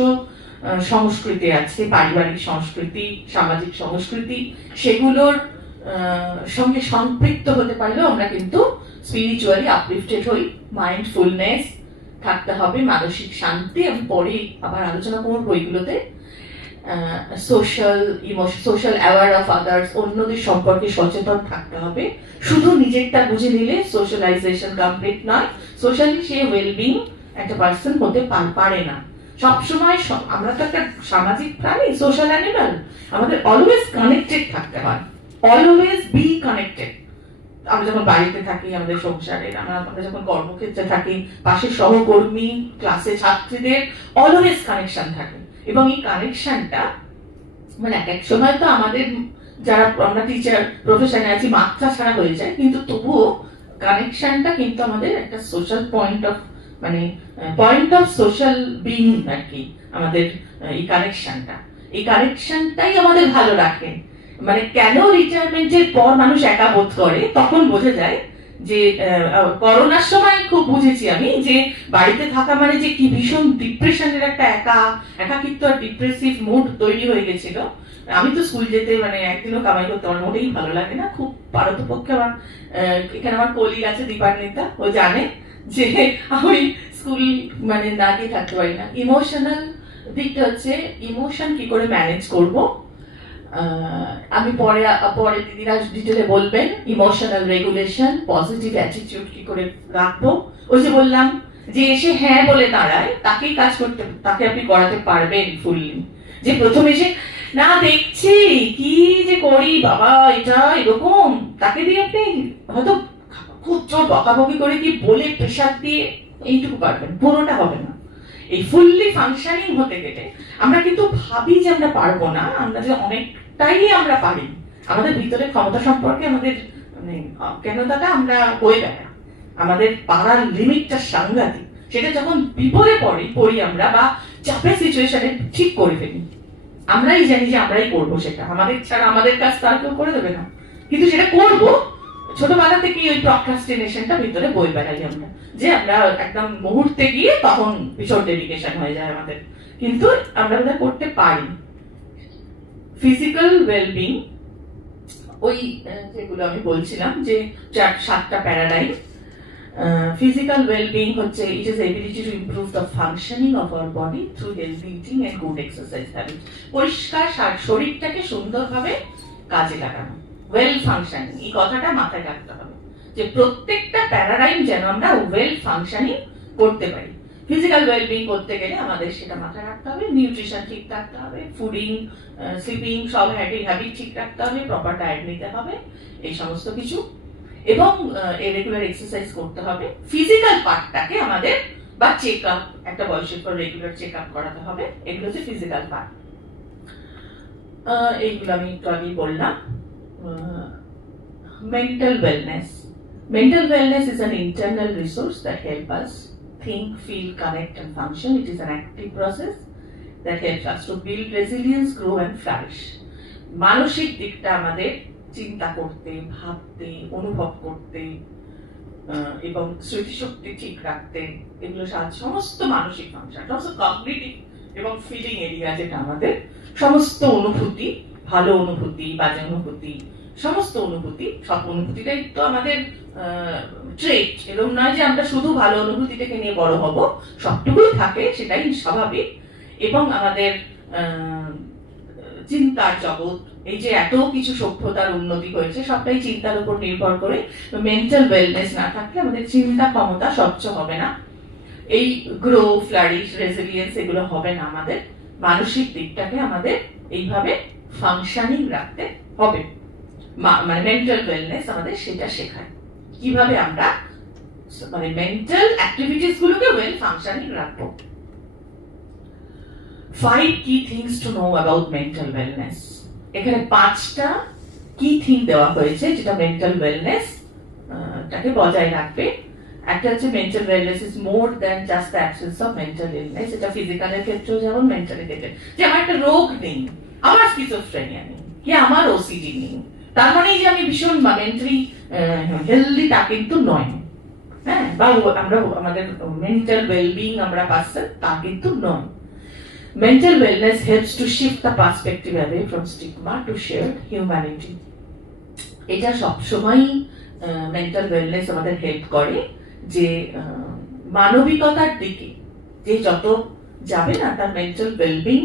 সংস্কৃতি আছে, পারিবারিক সংস্কৃতি, সামাজিক সংস্কৃতি, সেগুলোর সঙ্গে সম্পৃক্ত হতে পারলেও আমরা কিন্তু স্পিরিচুয়ালি আপলিফটেড হই। মাইন্ডফুলনেস থাকতে হবে, মানসিক শান্তি, আমি পরে আবার আলোচনা করবো এগুলোতে। সোশ্যাল অ্যাওয়ার অফ আদার্স, অন্যদের সম্পর্কে সচেতন থাকতে হবে। শুধু নিজেরটা বুঝে নিলে সোশ্যালাইজেশন কমপ্লিট নয়। সোশ্যালি সে ওয়েলবিং একটা পার্সন হতে পারে না। সবসময় আমরা তো একটা সামাজিক প্রাণী, সোশ্যাল অ্যানিমাল, আমাদের অলওয়েজ কানেক্টেড থাকতে হয়, অলওয়েজ বি কানেক্টেড। আমরা যখন বাড়িতে থাকি, আমাদের সংসারে, আমরা যখন কর্মক্ষেত্রে থাকি, পাশে সহকর্মী, ক্লাসে ছাত্রীদের অলওয়েজ কানেকশন থাকে। এবং এই কানেকশনটা মানে এক সময় তো আমাদের যারা আমরা টিচার প্রফেশনে আছি মাত্রা ছাড়া হয়ে যায়, কিন্তু তবুও কানেকশনটা কিন্তু আমাদের একটা social point of social being আর কি। আমাদের এই কানেকশনটাই আমাদের ভালো রাখে। মানে কেন রিটায়ারমেন্টের পর মানুষ একা বোধ করে, তখন বোঝা যায় যে করোনার সময় খুব বুঝেছি আমি যে বাড়িতে থাকা মানে যে কি ভীষণ ডিপ্রেশনের একটা একাকিত্ব আর ডিপ্রেসিভ মুড তৈরি হয়ে গেছিল। আমি তো স্কুল যেতে মানে একদিনও কামাই করতে আমার মোটেই ভালো লাগে না, খুব পারতপক্ষে। আমার এখানে আমার কলিগ আছে দীপান্বিতা, ও জানে যে আমি স্কুল মানে না গিয়ে থাকতে পারি না। ইমোশনাল দিকটা হচ্ছে ইমোশন কি করে ম্যানেজ করব, আমি পরে দিদিরা ডিটেলে বলবেন। ইমোশনাল রেগুলেশন, পজিটিভ অ্যাটিটিউড কি করে রাখবো। ওই যে বললাম যে এসে হ্যাঁ বলে দাঁড়ায়, তাকেই কাজ করতে, তাকে আপনি করাতে পারবেন ফুললি। যে প্রথমে এসে না দেখছি কি যে করি বাবা এটা এরকম, তাকে দিয়ে আপনি হয়তো খুব জোর বকাবকি করে কি বলে প্রেশার দিয়ে এইটুকু পারবেন, পুরোটা হবে না। এই ফুললি ফাংশনিং হতে গেলে আমরা কিন্তু ভাবি যে আমরা পারবো না, আমরা যে অনেকটাই আমরা পারি। আমাদের ভিতরে ক্ষমতা সম্পর্কে আমাদের মানে কেনতাটা আমরা বয়ে বেড়া, আমাদের পারার লিমিটটা সাংঘাতিক। সেটা যখন বিপদে পড়ি আমরা বা চাপের সিচুয়েশনে ঠিক করে ফেলি, আমরাই জানি যে আমরাই করবো সেটা, আমাদের ছাড়া আমাদের কাজ তার কেউ করে দেবে না, কিন্তু সেটা করবো। ছোটবেলা থেকেই ওই প্রক্রাস্টিনেশনটা ভিতরে বই বেড়াই আমরা, যে আমরা একদম মুহূর্তে গিয়ে তখন ভীষণ ডেডিকেশন হয়ে যায় আমাদের, কিন্তু আমরা ওটা করতে পারি। ফিজিক্যাল ওয়েলবিং, ওই যেগুলো আমি বলছিলাম যে 7টা প্যারাডাইম। Physical well-being হচ্ছে it is ability to improve the functioning of our body through healthy eating and good exercise habits. পরিষ্কার শরীরটাকে সুন্দরভাবে কাজে লাগানো, ওয়েল ফাংশনিং, এই কথাটা মাথায় রাখতে হবে যে প্রত্যেকটা প্যারাডাইম যেন আমরা ওয়েল ফাংশনিং করতে পারি। ফিজিক্যাল ওয়েলবিং করতে গেলে আমাদের সেটা মাথায় রাখতে হবে, নিউট্রিশন ঠিক রাখতে হবে, ফুডিং, স্লিপিং, সব হ্যাবিট ঠিক রাখতে হবে, প্রপার ডায়েট নিতে হবে, এই সমস্ত কিছু, এবং রেগুলার এক্সারসাইজ করতে হবে। ফিজিক্যাল পার্টটাকে আমাদের বা চেক আপ, একটা বয়সের পর রেগুলার চেক আপ করাতে হবে, এগুলো হচ্ছে ফিজিক্যাল পার্ট। এইগুলো আমি একটু আগেই বললাম। Mental wellness, mental wellness is an internal resource that helps us think, feel, connect and function. It is an active process that helps us to build resilience, grow and flourish. মানসিক দিকটা আমাদের চিন্তা করতে, ভাবতে, অনুভব করতে এবং স্মৃতিশক্তি ঠিক রাখতে, এগুলো সমস্ত মানসিক ফাংশন, সমস্ত কগনিটিভ এবং ফিলিং এরিয়া, যেটা আমাদের সমস্ত অনুভূতি, ভালো অনুভূতি, বাজে অনুভূতি, সমস্ত অনুভূতি, সব অনুভূতিটাই তো আমাদের ট্রেট। এরকম নয় যে আমরা শুধু ভালো অনুভূতিটাকে নিয়ে বড় হব, সবটুকুই থাকে, সেটাই স্বাভাবিক। এবং আমাদের চিন্তার জগৎ, এই যে এত কিছু সভ্যতার উন্নতি হয়েছে, সবটাই চিন্তার উপর নির্ভর করে। মেন্টাল ওয়েলনেস না থাকলে আমাদের চিন্তা ক্ষমতা স্বচ্ছ হবে না, এই গ্রো, ফ্লারিশ, রেজিলিয়েন্স এগুলো হবে না। আমাদের মানসিক দিকটাকে আমাদের এইভাবে ফাংশনিং রাখতে হবে। মানে মেন্টাল ওয়েলনেস আমাদের সেটা শেখায়, কিভাবে আমরা মানে মেন্টাল অ্যাক্টিভিটিস গুলোকে ওয়েল ফাংশনিং রাখবো। 5 key things to know about mental wellness. এখানে 5টা কি থিং দেওয়া হয়েছে যেটা মেন্টাল ওয়েলনেস টাকে বজায় রাখবে। একটা হচ্ছে mental wellness is more than just the absence of mental illness. এটা ফিজিক্যালের ক্ষেত্রেও যেমন মেন্টালের ক্ষেত্রে, যে আমার একটা রোগ নেই, আমার স্কিজোফ্রেনিয়া নেই, কি আমার ওসিডি নেই, তার মানে যে আমি ভীষণ মেন্টালি হেলদি তা কিন্তু নয়। হ্যাঁ, বা আমরা আমাদের মেন্টাল ওয়েলবিং আমরা পাচ্ছি তা কিন্তু নয়। Mental wellness helps to shift the perspective away from stigma to shared humanity. এটা সবসময় মেন্টাল ওয়েলনেস আমাদের হেল্প করে যে মানবিকতার দিকে যে যত যাবে না তার মেন্টাল ওয়েলবিং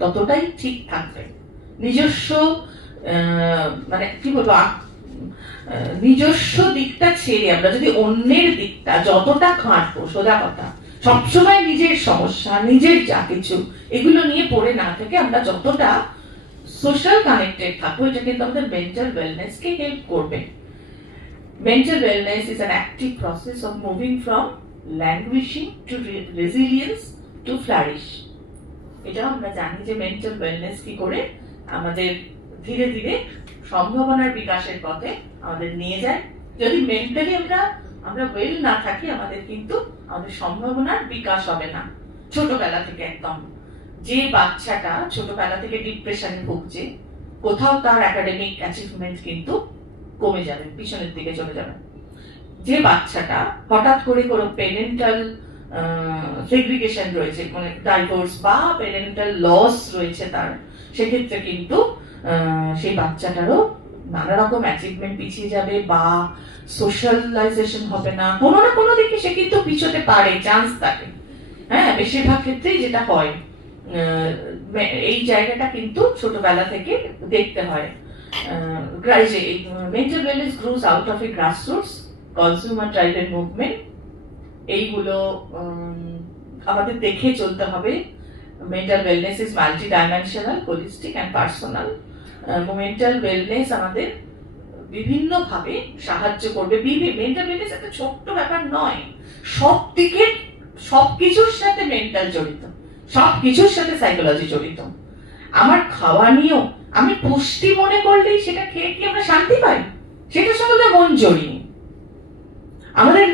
ততটাই ঠিক থাকবে। নিজস্ব মানে কি বলবো, নিজস্ব দিকটা ছেড়ে আমরা যদি অন্যের দিকটা যতটা ঘাঁটবো, সোজা কথা, সবসময় নিজের সমস্যা, নিজের যা কিছু এগুলো নিয়ে পড়ে না থেকে আমরা যতটা সোশ্যাল কানেক্টেড থাকবো, এটা কিন্তু আমাদের মেন্টাল ওয়েলনেস কে হেল্প করবে। Mental wellness is an active process of moving from languishing to resilience to flourish. এটা আমরা জানি যে মেন্টাল ওয়েলনেস কি করে আমাদের ধীরে ধীরে সম্ভাবনার বিকাশের পথে আমাদের নিয়ে যায়। যদি মেন্টালি আমরা ওয়েল না থাকি, আমাদের কিন্তু আমাদের সম্ভাবনার বিকাশ হবে না। ছোটবেলা থেকে একদম যে বাচ্চাটা ছোটবেলা থেকে ডিপ্রেশনে ভুগছে, কোথাও তার একাডেমিক অ্যাচিভমেন্ট কিন্তু কমে যাবে, পিছনের দিকে চলে যাবে। যে বাচ্চাটা হঠাৎ করে কোনো প্যারেন্টাল সেগ্রিগেশন রয়েছে, মানে ডাইভোর্স বা প্যারেন্টাল লস রয়েছে তার, সেক্ষেত্রে কিন্তু সেই বাচ্চাটারও নানা রকম অ্যাচিভমেন্ট পিছিয়ে যাবে বা সোশ্যালাইজেশন হবে না, কোনো না কোনো দিকে সে কিন্তু পিছোতে পারে, চান্স থাকে। হ্যাঁ, বেশিরভাগ ক্ষেত্রেই যেটা হয়, এই জায়গাটা কিন্তু ছোটবেলা থেকে দেখতে হয়। Mental wellness grows out of a grassroots consumer driven movement. এইগুলো আমাদের দেখে চলতে হবে। Mental wellness is multi dimensional, holistic and personal. Mental wellness আমাদের বিভিন্ন ভাবে সাহায্য করবে। মেন্টাল ওয়েলনেস একটা ছোট্ট ব্যাপার নয়, সব দিকে সবকিছুর সাথে মেন্টাল জড়িত, সবকিছুর সাথে সাইকোলজি জড়িত। আমার খাওয়া নিয়েও আমি পুষ্টি মনে করলেই সেটা খেয়ে কি আমরা শান্তি পাই? সেটার সঙ্গে মন জড়িয়ে। আমাদের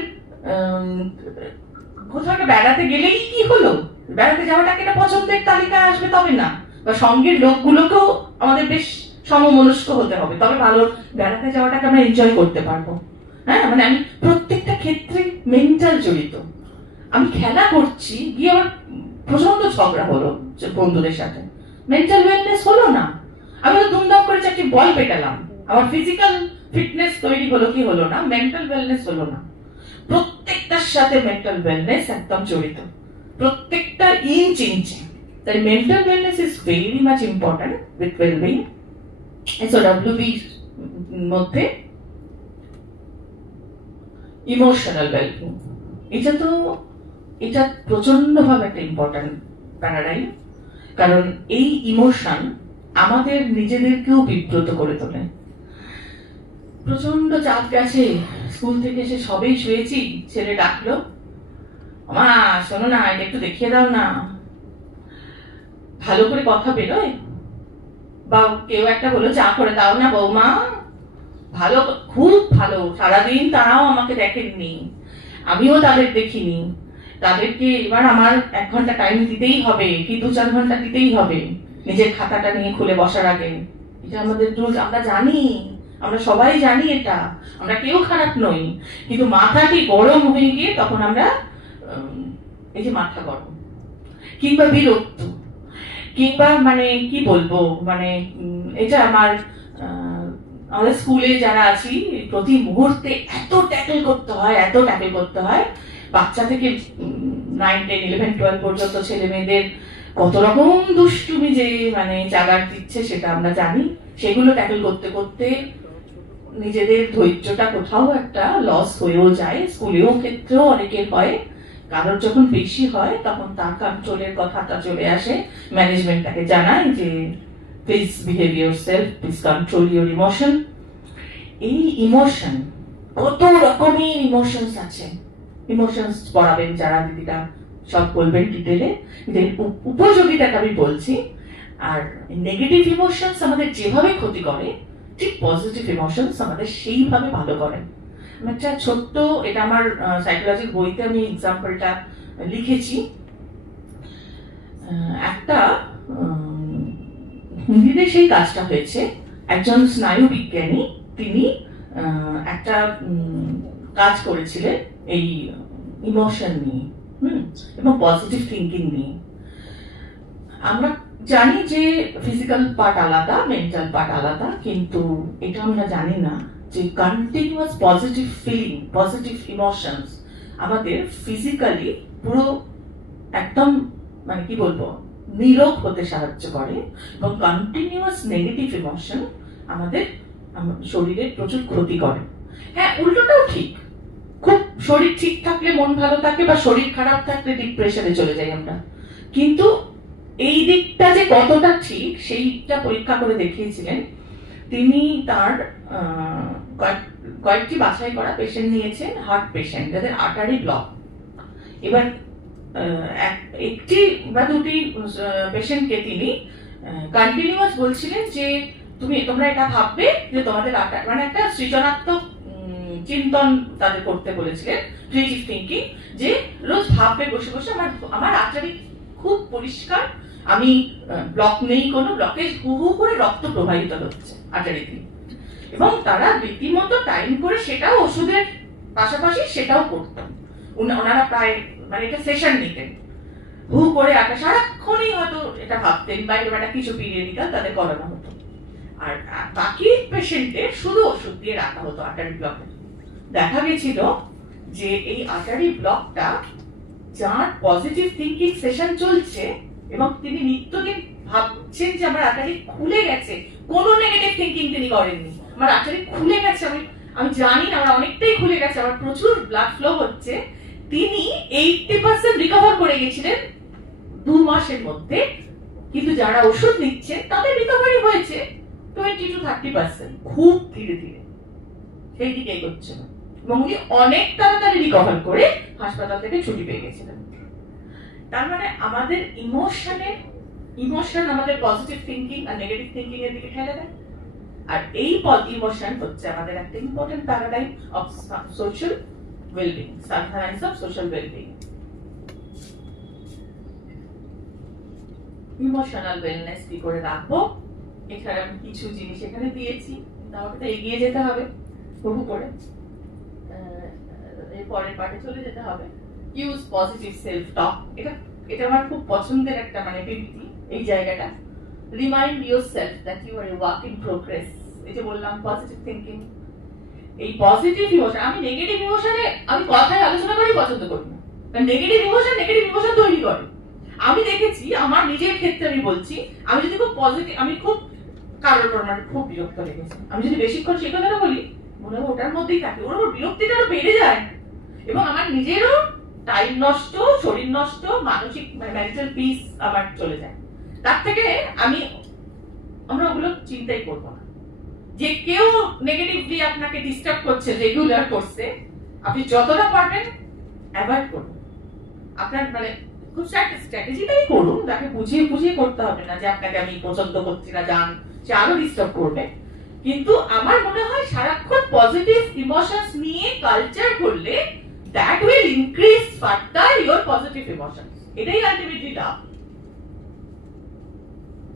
কোথাও একটা বেড়াতে গেলেই কি হলো, বেড়াতে যাওয়াটাকে একটা পছন্দের তালিকায় আসবে তবে না, বা সঙ্গের লোকগুলোকেও আমাদের বেশ সমমনস্ক হতে হবে, তবে ভালো বেড়াতে যাওয়াটাকে আমরা এনজয় করতে পারবো। হ্যাঁ, মানে আমি প্রত্যেকটা ক্ষেত্রে মেন্টাল জড়িত। আমি খেলা করছি, গিয়ে আমার প্রচন্ড ঝগড়া হলো বন্ধুদের সাথে, মেন্টাল ওয়েলনেস হলো না। আমি তো ধুমধাম করে চারটি বল পেটালাম, আমার ফিজিক্যাল ফিটনেস তৈরি হলো কি হলো না, মেন্টাল ওয়েলনেস হলো না। প্রত্যেকটার সাথে মেন্টাল ওয়েলনেস একদম জড়িত, প্রত্যেকটা ইঞ্চ ইঞ্চে। তাই mental wellness is very much important with wellbeing. So WB মধ্যে ইমোশনাল ওয়েলবিং, এটা প্রচন্ড ভাবে একটা ইম্পর্টেন্ট প্যারাডাইম। কারণ এই ইমোশন আমাদের নিজেদেরকেও বিব্রত করে তোলে। প্রচন্ড চাপ গেছে, স্কুল থেকে এসে সবেই শুয়েছি, ছেলে ডাকলো, মা শোনো না, এটা একটু দেখিয়ে দাও না। ভালো করে কথা বেরোয়, বা কেউ একটা বলো চা করে দাও না বৌমা, ভালো, খুব ভালো, সারাদিন তারাও আমাকে দেখেননি, আমিও তাদের দেখিনি, তাদেরকে এবার আমার 1 ঘন্টা টাইম দিতেই হবে, কি 2-4 ঘন্টা দিতেই হবে নিজের খাতাটা নিয়ে খুলে বসার আগে। এটা আমাদের রুলস, আমরা জানি, আমরা সবাই জানি এটা, আমরা কেউ খারাপ নই, কিন্তু মাথাটি গরম হয়ে গিয়ে তখন আমরা এই যে মাথা গরম কিংবা বিরক্ত কিংবা মানে কি বলবো, মানে এটা আমাদের স্কুলে যারা আছি প্রতি মুহূর্তে এত ট্যাকেল করতে হয়, এত ট্যাকেল করতে হয়। বাচ্চা থেকে 9, 10, 11, 12 পর্যন্ত ছেলে মেয়েদের কত রকম দুষ্টুমি যে মানে চাগার দিচ্ছে সেটা আমরা জানি। সেগুলো ট্যাকেল করতে করতে নিজেদের ধৈর্যটা কোথাও একটা লস হয়েও যায়। স্কুলেও ক্ষেত্রেও অনেকের হয়, কারোর যখন বেশি হয় তখন তার কন্ট্রোলের কথাটা চলে আসে, ম্যানেজমেন্ট তাকে জানায় যে please behave yourself, please control your emotion. এই ইমোশন, কত রকমের ইমোশনস আছে, ইমোশনস পড়াবেন যারা দিদিরা সব বলবেন ডিটেলে, উপযোগিতাটা আমি বলছি। আর নেগেটিভ ইমোশনস আমাদের যেভাবে ক্ষতি করে, ঠিক পজিটিভ ইমোশনস আমাদের সেইভাবে ভালো করে। একটা ছোট্ট, এটা আমার সাইকোলজির বইতে আমি এক্সাম্পলটা লিখেছি। একটা হিন্দিতে সেই কাজটা হয়েছে, একজন স্নায়ু বিজ্ঞানী তিনি একটা কাজ করেছিলেন এই ইমোশন নিয়ে এবং পজিটিভ থিঙ্কিং নিয়ে। আমরা জানি যে ফিজিক্যাল পার্ট আলাদা, মেন্টাল পার্ট আলাদা, কিন্তু এটা আমরা জানি না যে continuous positive feeling, positive emotions আমাদের ফিজিক্যালি পুরো একদম মানে কি বলবো নিরোগ হতে সাহায্য করে, এবং কন্টিনিউয়াস নেগেটিভ ইমোশন আমাদের শরীরে প্রচুর ক্ষতি করে। হ্যাঁ, উল্টোটাও ঠিক, খুব শরীর ঠিক থাকলে মন ভালো থাকে, বা শরীর খারাপ থাকলে ডিপ্রেশনে চলে যাই আমরা। কিন্তু এই দিকটা যে কতটা ঠিক সেইটা পরীক্ষা করে দেখিয়েছিলেন তিনি। তার কয়েকটি বাছাই করা পেশেন্ট নিয়েছেন, হার্ট পেশেন্ট যাদের আর্টারি ব্লক। এবার একটি বা দুটি পেশেন্টকে তিনি কন্টিনিউয়াস বলছিলেন যে তোমরা এটা ভাববে যে তোমাদের মানে একটা সৃজনাত্মক চিন্তন তাদের করতে বলেছিলেন, ক্রিয়েটিভ থিঙ্কিং, যে রোজ ভাববে বসে বসে আমার আর্টারি খুব পরিষ্কার, আমি ব্লক নেই, কোনো ব্লকেজ, হু হু করে রক্ত প্রবাহিত হচ্ছে আর্টারিতে। এবং তারা রীতিমতো টাইম করে সেটাও ওষুধের পাশাপাশি সেটাও করতেন। ওনারা প্রায় মানে এটা সেশন নিতেন, হু করে একটা সারাক্ষণই হয়তো এটা ভাবতেন, বা একটা কিছু পিরিয়ডিক্যাল তাদের করানো হতো। আর বাকি পেশেন্টের শুধু ওষুধ দিয়ে রাখা হতো আর্টারি ব্লকে। দেখা গেছিল যে এই আর্টারি ব্লকটা, যার পজিটিভ থিঙ্কিং সেশন চলছে এবং তিনি নিত্যদিন ভাবছেন যে আমার আর্টারি খুলে গেছে, কোনো নেগেটিভ থিঙ্কিং তিনি করেননি, আমার আর্টারি খুলে গেছে, আমি জানি না আমার অনেকটাই খুলে গেছে, আমার প্রচুর ব্লাড ফ্লো হচ্ছে, তিনি 80% রিকভার করে গেছিলেন 2 মাসের মধ্যে। কিন্তু যারা ওষুধ নিচ্ছেন তাদের রিকভারি হয়েছে 20 to 30%, খুব ধীরে ধীরে সেই দিকে এগোচ্ছে না, এবং উনি অনেক তাড়াতাড়ি রিকভার করে হাসপাতাল থেকে ছুটি পেয়ে গেছিলেন। তার মানে আমাদের ইমোশন আমাদের পজিটিভ থিঙ্কিং আর নেগেটিভ থিঙ্কিং এর দিকে ঠেলে দেয়। আর এই ইমোশন হচ্ছে আমাদের একটা important paradigm of social wellbeing, signs of social wellbeing. Emotional wellness কি করে রাখবো, এখানে আমি কিছু জিনিস এখানে দিয়েছি, তাহলে এগিয়ে যেতে হবে বহু করে, এর পরের পার্টে চলে যেতে হবে। ইউজ পজিটিভ সেলফ টক, এটা আমার খুব পছন্দের একটা মানে পিপিটি এই জায়গাটা। Remind yourself that you are a work in progress, এই যে বললাম পজিটিভ থিঙ্কিং। এই পজিটিভ ইমোশন, আমি নেগেটিভ ইমোশনে আমি কথায় আলোচনা করেই পছন্দ করি না, কারণ নেগেটিভ ইমোশন তৈরি করে। আমি দেখেছি আমার নিজের ক্ষেত্রে, আমি বলছি, আমি যদি খুব পজিটিভ, আমি খুব কারোর উপর আমার খুব বিরক্ত লেগেছে, আমি যদি বেশিক্ষণ সে কথাটা বলি মনে হয় ওটার মধ্যেই থাকি, ওর উপর বিরক্তিটা আরো বেড়ে যায়, এবং আমার নিজেরও টাইম নষ্ট, শরীর নষ্ট, মানসিক মেন্টাল পিস আমার চলে যায়। তার থেকে আমরা ওগুলো চিন্তাই করবো না। যে কেউ নেগেটিভলি আপনাকে ডিস্টার্ব করছে, রেগুলার করছে, আপনি যতটা পারবেন অ্যাভয়েড করুন। আপনার মানে খুব স্ট্র্যাটেজিটাই করুন, তাকে বুঝিয়ে বুঝিয়ে করতে হবে না যে আপনাকে আমি পছন্দ করছি না, জান সে আরো ডিস্টার্ব করবে। কিন্তু আমার মনে হয় সারাক্ষণ পজিটিভ ইমোশনস নিয়ে কালচার করলে that will increase further your positive emotions. এটাই আলটিমেটলি লাভ।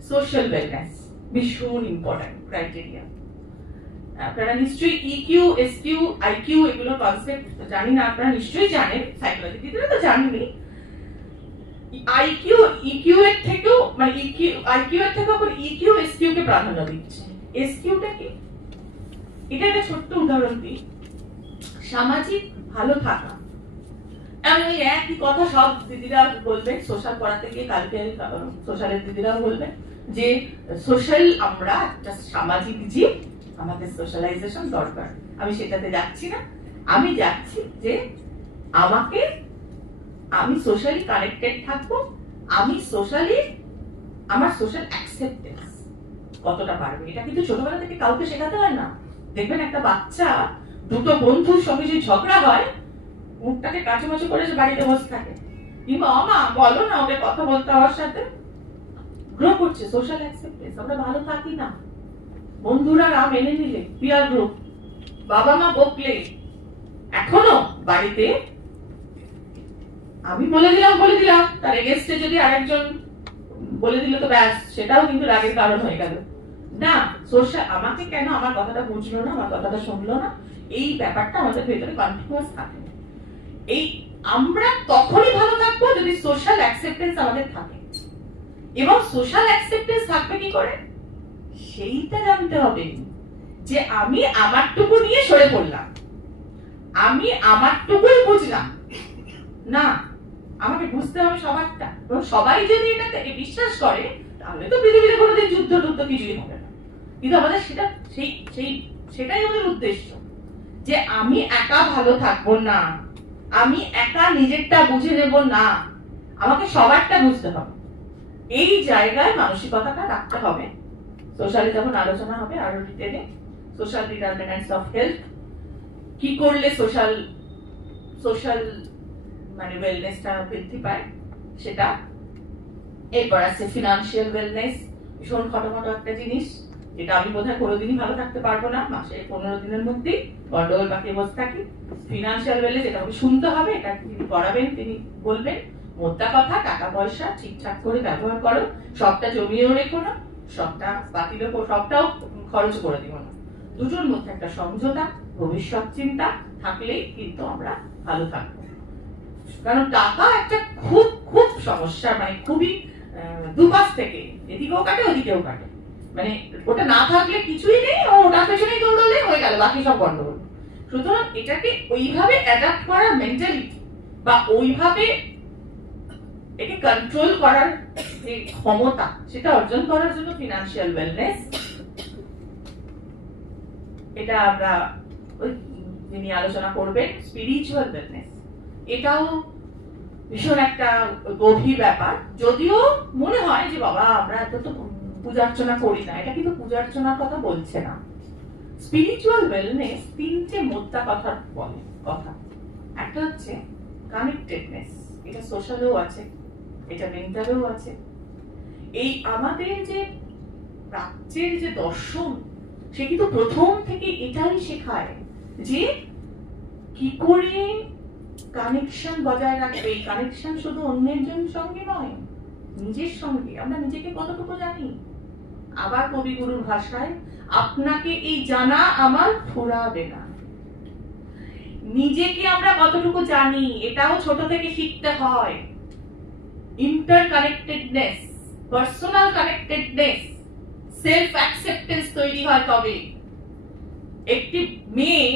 সোশ্যাল ওয়েলনেস ভীষণ ইম্পর্টেন্ট ক্রাইটেরিয়া। আপনারা নিশ্চয়ই ইকিউ, এসকিউ, আইকিউ এগুলো কনসেপ্ট জানি না, আপনারা নিশ্চয়ই জানেন, সাইকোলজি ভিতরে তো জানেনই। আইকিউ ইকিউ এর থেকেও মানে আইকিউ এর থেকেও ইকিউ এসকিউ কে প্রাধান্য দিচ্ছে। এসকিউটা কি? এটা একটা ছোট্ট উদাহরণ দিই। সামাজিক ভালো থাকা, আমি একই কথা সব দিদিরা বলবেন, সোশ্যাল পড়াতে গিয়ে কালকে সোশ্যালের দিদিরাও বলবেন যে সোশ্যাল, আমরা একটা সামাজিক জীব, আমাদের সোশ্যালাইজেশন দরকার। আমি সেটাতে যাচ্ছি না, আমি যাচ্ছি যে আমি সোশ্যালি কানেক্টেড থাকবো, আমি সোশ্যালি আমার সোশ্যাল অ্যাকসেপ্টেন্স কতটা পারবে। এটা কিন্তু ছোটবেলা থেকে কাউকে শেখাতে হয় না। দেখবেন একটা বাচ্চা দুটো বন্ধুর সঙ্গে যদি ঝগড়া হয়, মুখটাকে কাচুমাচু করে বাড়িতে বসে থাকে, কিংবা মা বলো না ওকে কথা বলতে হওয়ার সাথে গ্রো করছে সোশ্যাল অ্যাকসেপ্টেন্স। আমরা ভালো থাকি না, বন্ধুরা মেনে নিলে, পিয়ার গ্রুপ, বাবা মা বকলে এখনো বাড়িতে আমি বলে দিলাম তার এগেইনস্টে যদি আরেকজন বলে দিল তো ব্যাস, সেটাও কিন্তু রাগের কারণ হয়ে গেল। না, সোশ্যাল আমাকে কেন আমার কথাটা বুঝলো না, আমার কথাটা শুনলো না, এই ব্যাপারটা আমাদের ভেতরে কন্টিনিউয়াস থাকে। এই আমরা তখনই ভালো থাকবো যদি সোশ্যাল অ্যাকসেপ্টেন্স আমাদের থাকে। এবং সোশ্যাল অ্যাকসেপ্টেন্স থাকবে কি করে সেইটা জানতে হবে, যে আমি আমারটুকু নিয়ে সরে পড়লাম, আমি আমারটুকুই বুঝলাম না, আমাকে বুঝতে হবে সবারটা। এবং সবাই যদি এটাতে বিশ্বাস করে তাহলে তো পৃথিবীতে কোনোদিন যুদ্ধ কিছুই হবে না। কিন্তু আমাদের সেটাই আমাদের উদ্দেশ্য, যে আমি একা ভালো থাকবো না, আমি একা নিজেরটা বুঝে নেব না, আমাকে সবারটা বুঝতে হবে। এই জায়গায় মানসিকতাটা রাখতে হবে। সোশ্যালি যখন আলোচনা হবে আরো ডিটেইলে, সোশ্যাল ডিটারমিনেন্টস অফ হেলথ, কি করলে সোশ্যাল মানে ওয়েলনেসটা বৃদ্ধি পায় সেটা। এরপর আছে ফিনান্সিয়াল ওয়েলনেস, ভীষণ খটোমটো একটা জিনিস, যেটা আমি বোধহয় কোনোদিনই ভালো থাকতে পারবো না, মাসে 15 দিনের মধ্যেই গন্ডগোল পাকিয়ে বসে থাকি। ফিনান্সিয়াল ওয়েলনেস, এটা আমাকে শুনতে হবে, এটা তিনি করাবেন, তিনি বলবেন মোদ্দা কথা টাকা পয়সা ঠিকঠাক করে ব্যবহার করো, সবটা জমিয়েও রেখো না, সবটা বাতিলও, সবটাও খরচ করে দিব না। দুটোর মধ্যে একটা সমঝোতা, ভবিষ্যৎ চিন্তা থাকলেই কিন্তু আমরা ভালো থাকবো। কারণ টাকা একটা খুব খুব সমস্যা, মানে খুবই দুপাশ থেকে, এদিকেও কাটে ওদিকেও কাটে, মানে ওটা না থাকলে কিছুই নেই, ওটার পেছনেই দৌড়লে হয়ে গেল, বাকি সব গন্ডগোল। সুতরাং এটাকে ওইভাবে অ্যাডাপ্ট করার মেন্টালিটি বা ওইভাবে একে কন্ট্রোল করার যে ক্ষমতা, সেটা অর্জন করার জন্য ফিনান্সিয়াল ওয়েলনেস, এটা আমরা যিনি আলোচনা করবেন স্পিরিচুয়াল ওয়েলনেস, এটাও ভীষণ একটা গভীর ব্যাপার। যদিও মনে হয় যে বাবা আমরা এত তো পূজা অর্চনা করি না, এটা কিন্তু পূজা অর্চনার কথা বলছে না। স্পিরিচুয়াল ওয়েলনেস তিনটে মোদ্দা কথা বলে কথা। একটা হচ্ছে কানেক্টেডনেস, এটা সোশ্যালেও আছে, এটা মেন্টালেও আছে। এই আমাদের যে প্রাচ্যের যে দর্শন, সে কিন্তু প্রথম থেকে এটাই শেখায় যে কি করে কানেকশন বজায় রাখবে। কানেকশন শুধু অন্যের সঙ্গে নয়, নিজের সঙ্গে। আমরা নিজেকে কতটুকু জানি, আবার কবিগুরুর ভাষায়, আপনাকে এই জানা আমার ফুরাবে না। নিজেকে আমরা কতটুকু জানি এটাও ছোট থেকে শিখতে হয়। ইন্টারকানেক্টেডনেস, পার্সোনাল কানেক্টেডনেস, সেলফ অ্যাকসেপ্টেন্স তৈরি হয় তবে। একটি মেয়ে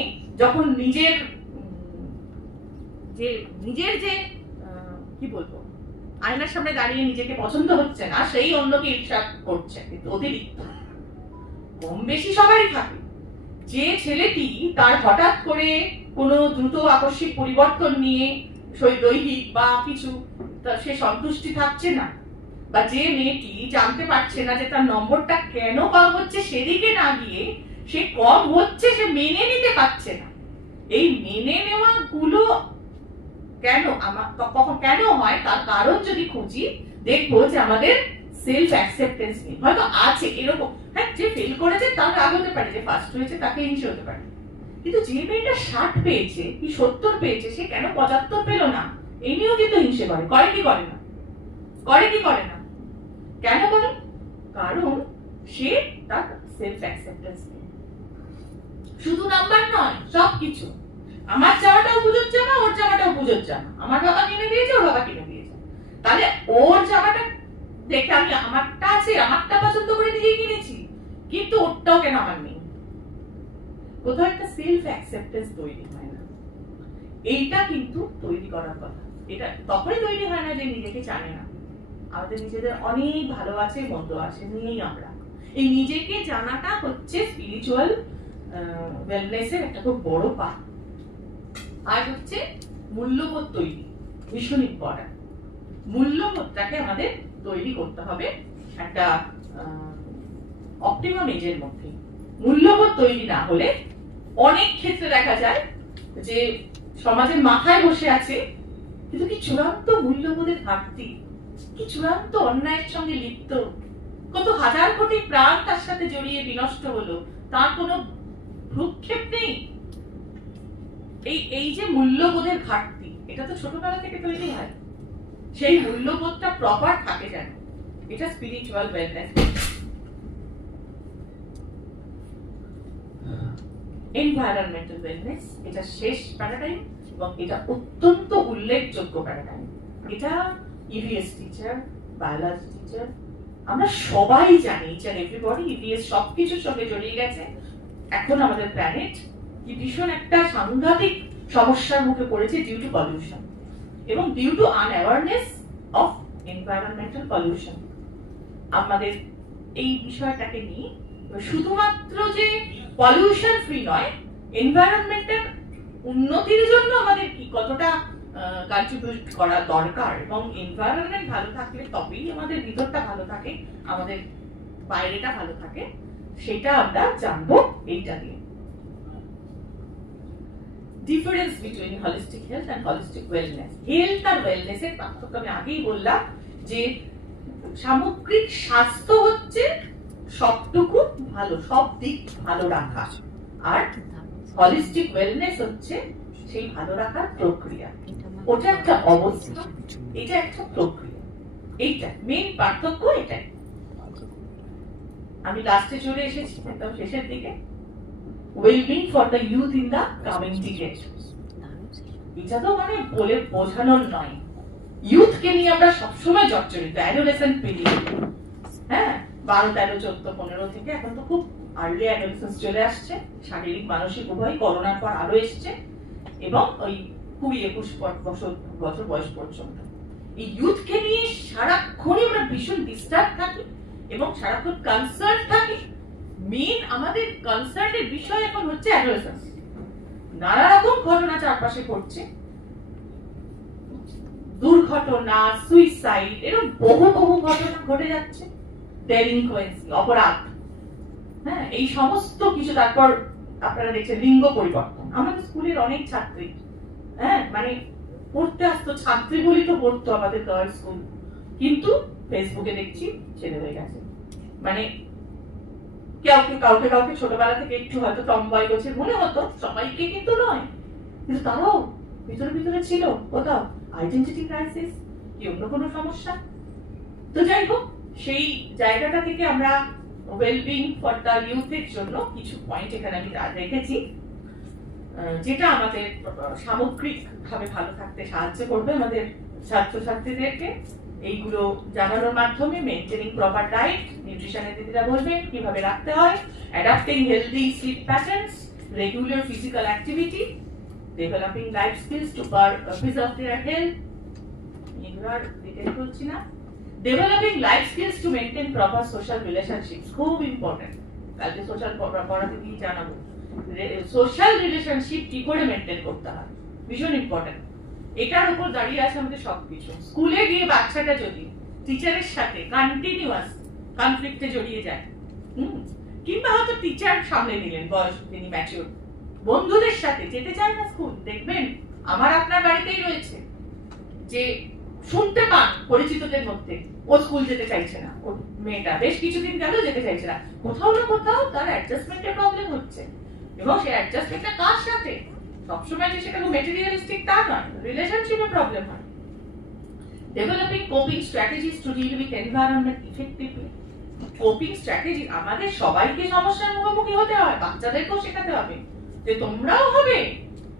যখন নিজের যে কি বলবো, আয়নার সামনে দাঁড়িয়ে নিজেকে পছন্দ হচ্ছে না, সেই অন্যকে ঈর্ষা করছে, কিন্তু অতিরিক্ত, কম বেশি সবারই থাকে। যে ছেলেটি তার হঠাৎ করে কোনো দ্রুত আকস্মিক পরিবর্তন নিয়ে দৈহিক বা কিছু সে সন্তুষ্টি থাকছে না, বা যে মেয়েটি জানতে পারছে না যে তার নম্বরটা কেন কম হচ্ছে, সেদিকে না গিয়ে সে কম হচ্ছে সে মেনে নিতে পারছে না। এই মেনে নেওয়া গুলো কেন কখন কেন হয়, তার কারণ যদি খুঁজি দেখবো যে আমাদের সেলফ অ্যাকসেপ্টেন্স নেই। হয়তো আছে এরকম, হ্যাঁ, যে ফেল করেছে তার রাগ হতে পারে, যে ফার্স্ট হয়েছে তাকে হিংসে হতে পারে, কিন্তু যে মেয়েটা 60 পেয়েছে কি 70 পেয়েছে, সে কেন 75 পেল না, এই নিয়েও কিন্তু হিংসে করে। করে কি করে না? করে কি করে না? কেন করে? কারণ সে তার সেলফ অ্যাকসেপ্টেন্স নেই। শুধু নাম্বার নয়, সবকিছু। আমার জামাটাও পুজোর জামা, ওর জামাটাও পুজোর জামা, আমার বাবা কিনে দিয়েছে, ওর বাবা কিনে দিয়েছে, তাহলে ওর জামাটা দেখে আমি আমারটা আছে, আমারটা পছন্দ করে নিজেই কিনেছি, কিন্তু ওরটাও কেন আমার নেই। কোথাও একটা সেলফ অ্যাকসেপ্টেন্স তৈরি হয় না। এইটা কিন্তু তৈরি করার কথা। এটা তখনই তৈরি হয় না যে নিজেকে জানে না। আমাদের নিজেদের অনেক ভালো আছে, মন্দ আছে, নিয়েই আমরা। এই নিজেকে জানাটা হচ্ছে স্পিরিচুয়াল ওয়েলনেসের একটা খুব বড় পার্ট। আর হচ্ছে মূল্যবোধ তৈরি, ভীষণ ইম্পর্টেন্ট। মূল্যবোধটাকে আমাদের তৈরি করতে হবে একটা অপটিমাম এজের মধ্যে। মূল্যবোধ তৈরি না হলে অনেক ক্ষেত্রে দেখা যায় যে সমাজের মাথায় বসে আছে, কিন্তু কি চূড়ান্ত মূল্যবোধের ঘাটতি, কি চূড়ান্ত অন্যায়ের সঙ্গে লিপ্ত, কত হাজার কোটি প্রাণ তার সাথে জড়িয়ে বিনষ্ট হলো, তার কোনো ভ্রুক্ষেপ নেই। এই যে মূল্যবোধের ঘাটতি, এটা তো ছোটবেলা থেকে তৈরি হয়। সেই মূল্যবোধটা প্রপার থাকে যেন, এটা স্পিরিচুয়াল ওয়েলনেস। এনভায়রনমেন্টাল ওয়েলনেস, এটা শেষ প্যারাডাইম এবং এটা অত্যন্ত উল্লেখযোগ্য প্যারাডাইম। এটা ইভিএস টিচার, বায়োলজি টিচার, আমরা সবাই জানি যে এভরিবডি ইভিএস সবকিছুর সঙ্গে জড়িয়ে গেছে। এখন আমাদের প্ল্যানেট কি ভীষণ একটা সাংঘাতিক সমস্যার মুখে পড়েছে ডিউ টু পলিউশন এবং due to unawareness of environmental pollution. আমাদের এই বিষয়টাকে নিয়ে শুধুমাত্র যে পলিউশন ফ্রি নয়, এনভায়রনমেন্টের উন্নতির জন্য আমাদের কি কতটা কন্ট্রিবিউট করা দরকার, এবং এনভায়রনমেন্ট ভালো থাকলে তবেই আমাদের ভিতরটা ভালো থাকে, আমাদের বাইরেটা ভালো থাকে, সেটা আমরা জানবো এইটা দিয়ে। Difference between holistic health and holistic wellness. Health আর ওয়েলনেস এর পার্থক্য আমি আগেই বললাম যে সামগ্রিক স্বাস্থ্য হচ্ছে সবটুকু ভালো, সব দিক ভালো রাখা, আর হলিস্টিক ওয়েলনেস হচ্ছে সেই ভালো রাখার প্রক্রিয়া। ওটা একটা অবস্থা, এটা একটা প্রক্রিয়া, এইটা মেইন পার্থক্য। এটাই আমি লাস্টে চলে এসেছি, একদম শেষের দিকে। Wellbeing for the youth in the coming decade, এটা তো মানে বলে বোঝানোর নয়। ইউথকে নিয়ে আমরা সবসময় জর্জরিত, অ্যাডোলেসেন্ট পিরিয়ড, হ্যাঁ 12, 13, 14, 15 থেকে এখন তো খুব আর্লি অ্যাডোলেসেন্স চলে আসছে, শারীরিক মানসিক উভয়, করোনার পর আরো এসছে, এবং ওই 20-21 বছর বয়স পর্যন্ত এই ইউথকে নিয়ে সারাক্ষণই আমরা ভীষণ ডিস্টার্ব থাকি এবং সারাক্ষণ কনসার্ন থাকি। মেইন আমাদের কনসার্নের বিষয় এখন হচ্ছে অ্যাডোলেসেন্স। নানা রকম ঘটনা চারপাশে ঘটছে, দুর্ঘটনা, সুইসাইড, এরকম বহু বহু ঘটনা ঘটে যাচ্ছে, ডেলিনকুয়েন্সি, অপরাধ, হ্যাঁ এই সমস্ত কিছু। তারপর আপনারা দেখছেন লিঙ্গ পরিবর্তন। আমাদের স্কুলের অনেক ছাত্রী, হ্যাঁ মানে পড়তে আসতো, ছাত্রী বলি তো পড়তো আমাদের গার্লস স্কুল, কিন্তু ফেসবুকে দেখছি ছেলে হয়ে গেছে। মানে কাউকে কাউকে ছোটবেলা থেকে একটু হয়তো টমবয় গোছের মনে হতো, সবাইকে কিন্তু নয়, কিন্তু তারাও ভিতরে ভিতরে ছিল কোথাও আইডেন্টিটি ক্রাইসিস কি অন্য কোনো সমস্যা। তো যাই হোক, সেই জায়গাটা থেকে আমরা ওয়েলবিং ফর দ্য ইউথের জন্য কিছু পয়েন্ট এখানে আমি রেখেছি, যেটা আমাদের সামগ্রিক ভাবে ভালো থাকতে সাহায্য করবে আমাদের ছাত্রছাত্রীদেরকে। এইগুলো জানানোর মাধ্যমে মেইনটেনিং প্রপার ডায়েট, নিউট্রিশনের দিদিরা বলবেন কিভাবে রাখতে হয়, adapting healthy sleep patterns, regular physical activity, developing life skills to preserve their health, এগুলোর ডিটেইল বলছি না। Developing life skills to maintain proper social relationships, খুব ইম্পর্টেন্ট, কালকে সোশ্যাল পড়াতে গিয়ে জানাবো সোশ্যাল রিলেশনশিপ কি করে মেইনটেইন করতে হয়, ভীষণ ইম্পর্টেন্ট। এটার উপর দাঁড়িয়ে আছে আমাদের সবকিছু। স্কুলে গিয়ে বাচ্চাটা যদি টিচারের সাথে কন্টিনিউয়াস কনফ্লিক্টে জড়িয়ে যায়, কিংবা হয়তো টিচার সামনে নিলেন, বয়স তিনি ম্যাচিউর, বন্ধুদের সাথে যেতে চায় না স্কুল, দেখবেন আমার আপনার বাড়িতেই রয়েছে যে শুনতে পান পরিচিতদের মধ্যে ও স্কুল যেতে চাইছে না, ওর মেয়েটা বেশ কিছুদিন গেল যেতে চাইছে না, কোথাও না কোথাও তার অ্যাডজাস্টমেন্টের প্রবলেম হচ্ছে, এবং সেই অ্যাডজাস্টমেন্টটা কার সাথে, সবসময় যে সেটা মেটেরিয়ালিস্টিক তা নয়, রিলেশনশিপে প্রবলেম হয়। Developing coping strategies to deal with environment effectively. Coping strategy, আমাদের সবাইকে সমস্যার মুখোমুখি হতে হয়, বাচ্চাদেরকেও শেখাতে হবে যে তোমরাও হবে,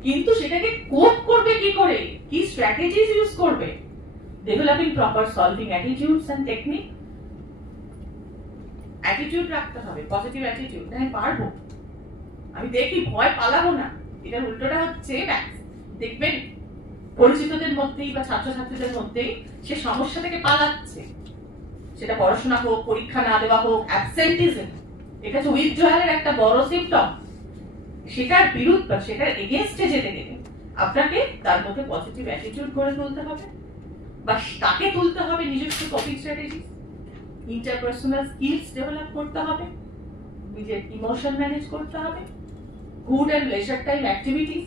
কিন্তু সেটাকে কোপ করবে কি করে, কি স্ট্র্যাটেজিস ইউজ করবে। Developing proper solving attitudes and technique, attitude রাখতে হবে, পজিটিভ অ্যাটিটিউড, আমি পারবো, আমি দেখি ভয় পালাবো না। এটা উল্টোটা হচ্ছে দেখবেন পরিচিতদের মধ্যেই বা ছাত্রছাত্রীদের মধ্যেই সে সমস্যা থেকে পালাচ্ছে, সেটা পড়াশোনা হোক, পরীক্ষা না দেওয়া হোক, অ্যাবসেন্টিজম, এটা হচ্ছে উইথড্রয়ালের একটা বড় সিম্পটম। সেটার বিরুদ্ধে, সেটার এগেইনস্টে যেতে গেলে আপনাকে তার মধ্যে পজিটিভ অ্যাটিটিউড গড়ে তুলতে হবে, বা তাকে তুলতে হবে, নিজস্ব coping strategy, interpersonal skills develop করতে হবে, নিজের ইমোশন ম্যানেজ করতে হবে। Good and leisure time activities,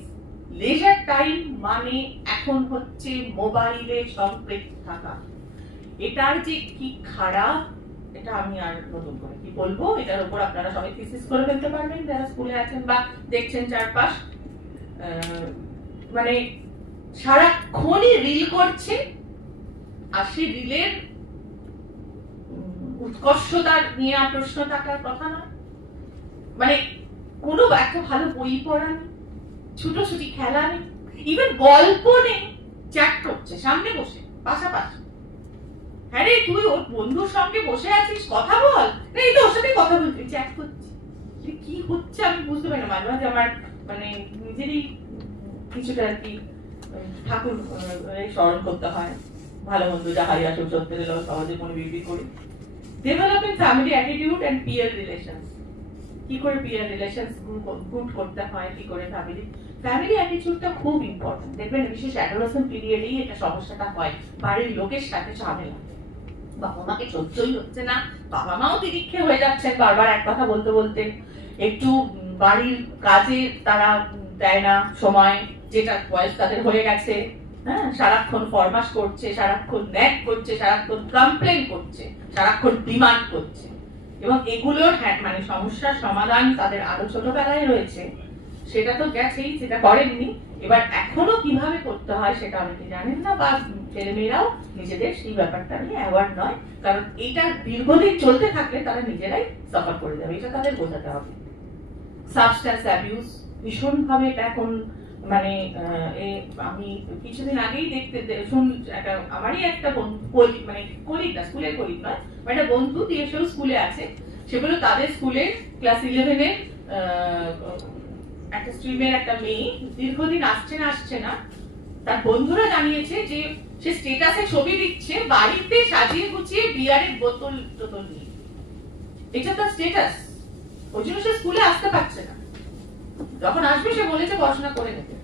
leisure time মানে এখন হচ্ছে মোবাইলে সম্পৃক্ত থাকা, এটার যে কি খারাপ, এটা আমি আর নতুন করে কি বলবো, এটার উপর আপনারা সবাই থিসিস করে ফেলতে পারবেন যারা স্কুলে আছেন বা দেখছেন চারপাশ। মানে সারাক্ষণই রিল করছে, আর সেই রিলের উৎকর্ষতা নিয়ে আর প্রশ্ন থাকার কথা নয়। মানে কোনো একটা ভালো বই পড়া নেই, ছুটোছুটি খেলা নেই, ইভেন গল্প নেই, চ্যাট করছে সামনে বসে পাশাপাশি। হ্যাঁ রে, তুই ওর বন্ধুর সঙ্গে বসে আছিস, কথা বল। না, এই তো ওর সাথে কথা বলছি, চ্যাট করছি। কি হচ্ছে আমি বুঝতে পারি না। মাঝে মাঝে আমার মানে নিজেরই কিছুটা আর কি ঠাকুর স্মরণ করতে হয়। ভালো মন্দ যা হারিয়ে আসুক সত্যি সহজে কোনো বিউটি করি। Developing family attitude and peer relations, কি করে পিয়ার রিলেশনস গুড করতে হয়, কি করে ফ্যামিলি অ্যাটিটিউডটা খুব ইম্পর্টেন্ট। দেখবেন বিশেষ অ্যাডোলেসেন্ট পিরিয়ডেই এটা সমস্যাটা হয়, বাড়ির লোকের সাথে ঝামেলা। বাবা মাকে সহ্যই হচ্ছে না, বাবা মাও তিরিক্ষে হয়ে যাচ্ছেন বারবার এক কথা বলতে বলতে। একটু বাড়ির কাজে তারা দেয় না সময়, যেটা বয়স তাদের হয়ে গেছে। হ্যাঁ, সারাক্ষণ ফরমাস করছে, সারাক্ষণ ন্যাক করছে, সারাক্ষণ কমপ্লেন করছে, সারাক্ষণ ডিমান্ড করছে। এবং এগুলোর মানে সমস্যার সমাধান তাদের আরো ছোটবেলায় রয়েছে, সেটা তো গেছেই, সেটা করেননি। এবার এখনো কিভাবে করতে হয় সেটা অনেকে জানেন না, বা ছেলেমেয়েরাও নিজেদের সেই ব্যাপারটা নিয়ে অ্যাওয়ার্ড নয়। কারণ এটা দীর্ঘদিন চলতে থাকলে তারা নিজেরাই সাফার করে যাবে, এটা তাদের বোঝাতে হবে। সাবস্ট্যান্স অ্যাবিউজ ভীষণ ভাবে এটা এখন মানে আমি কিছুদিন আগেই আমারই একটা বন্ধু, মানে কলিগ না, স্কুলের কলিগ নয়, একটা বন্ধু সেও স্কুলে আছে। সেগুলো তাদের স্কুলের ক্লাস 11-এর একটা স্ট্রিমের একটা মেয়ে দীর্ঘদিন আসছে না। তার বন্ধুরা জানিয়েছে যে সে স্টেটাসে ছবি দিচ্ছে বাড়িতে সাজিয়ে গুছিয়ে বিয়ারের বোতল নিয়ে। এটা তার স্টেটাস, ওই জন্য সে স্কুলে আসতে পারছে না। যখন আসবে সে বলেছে পড়াশোনা করে নেবে।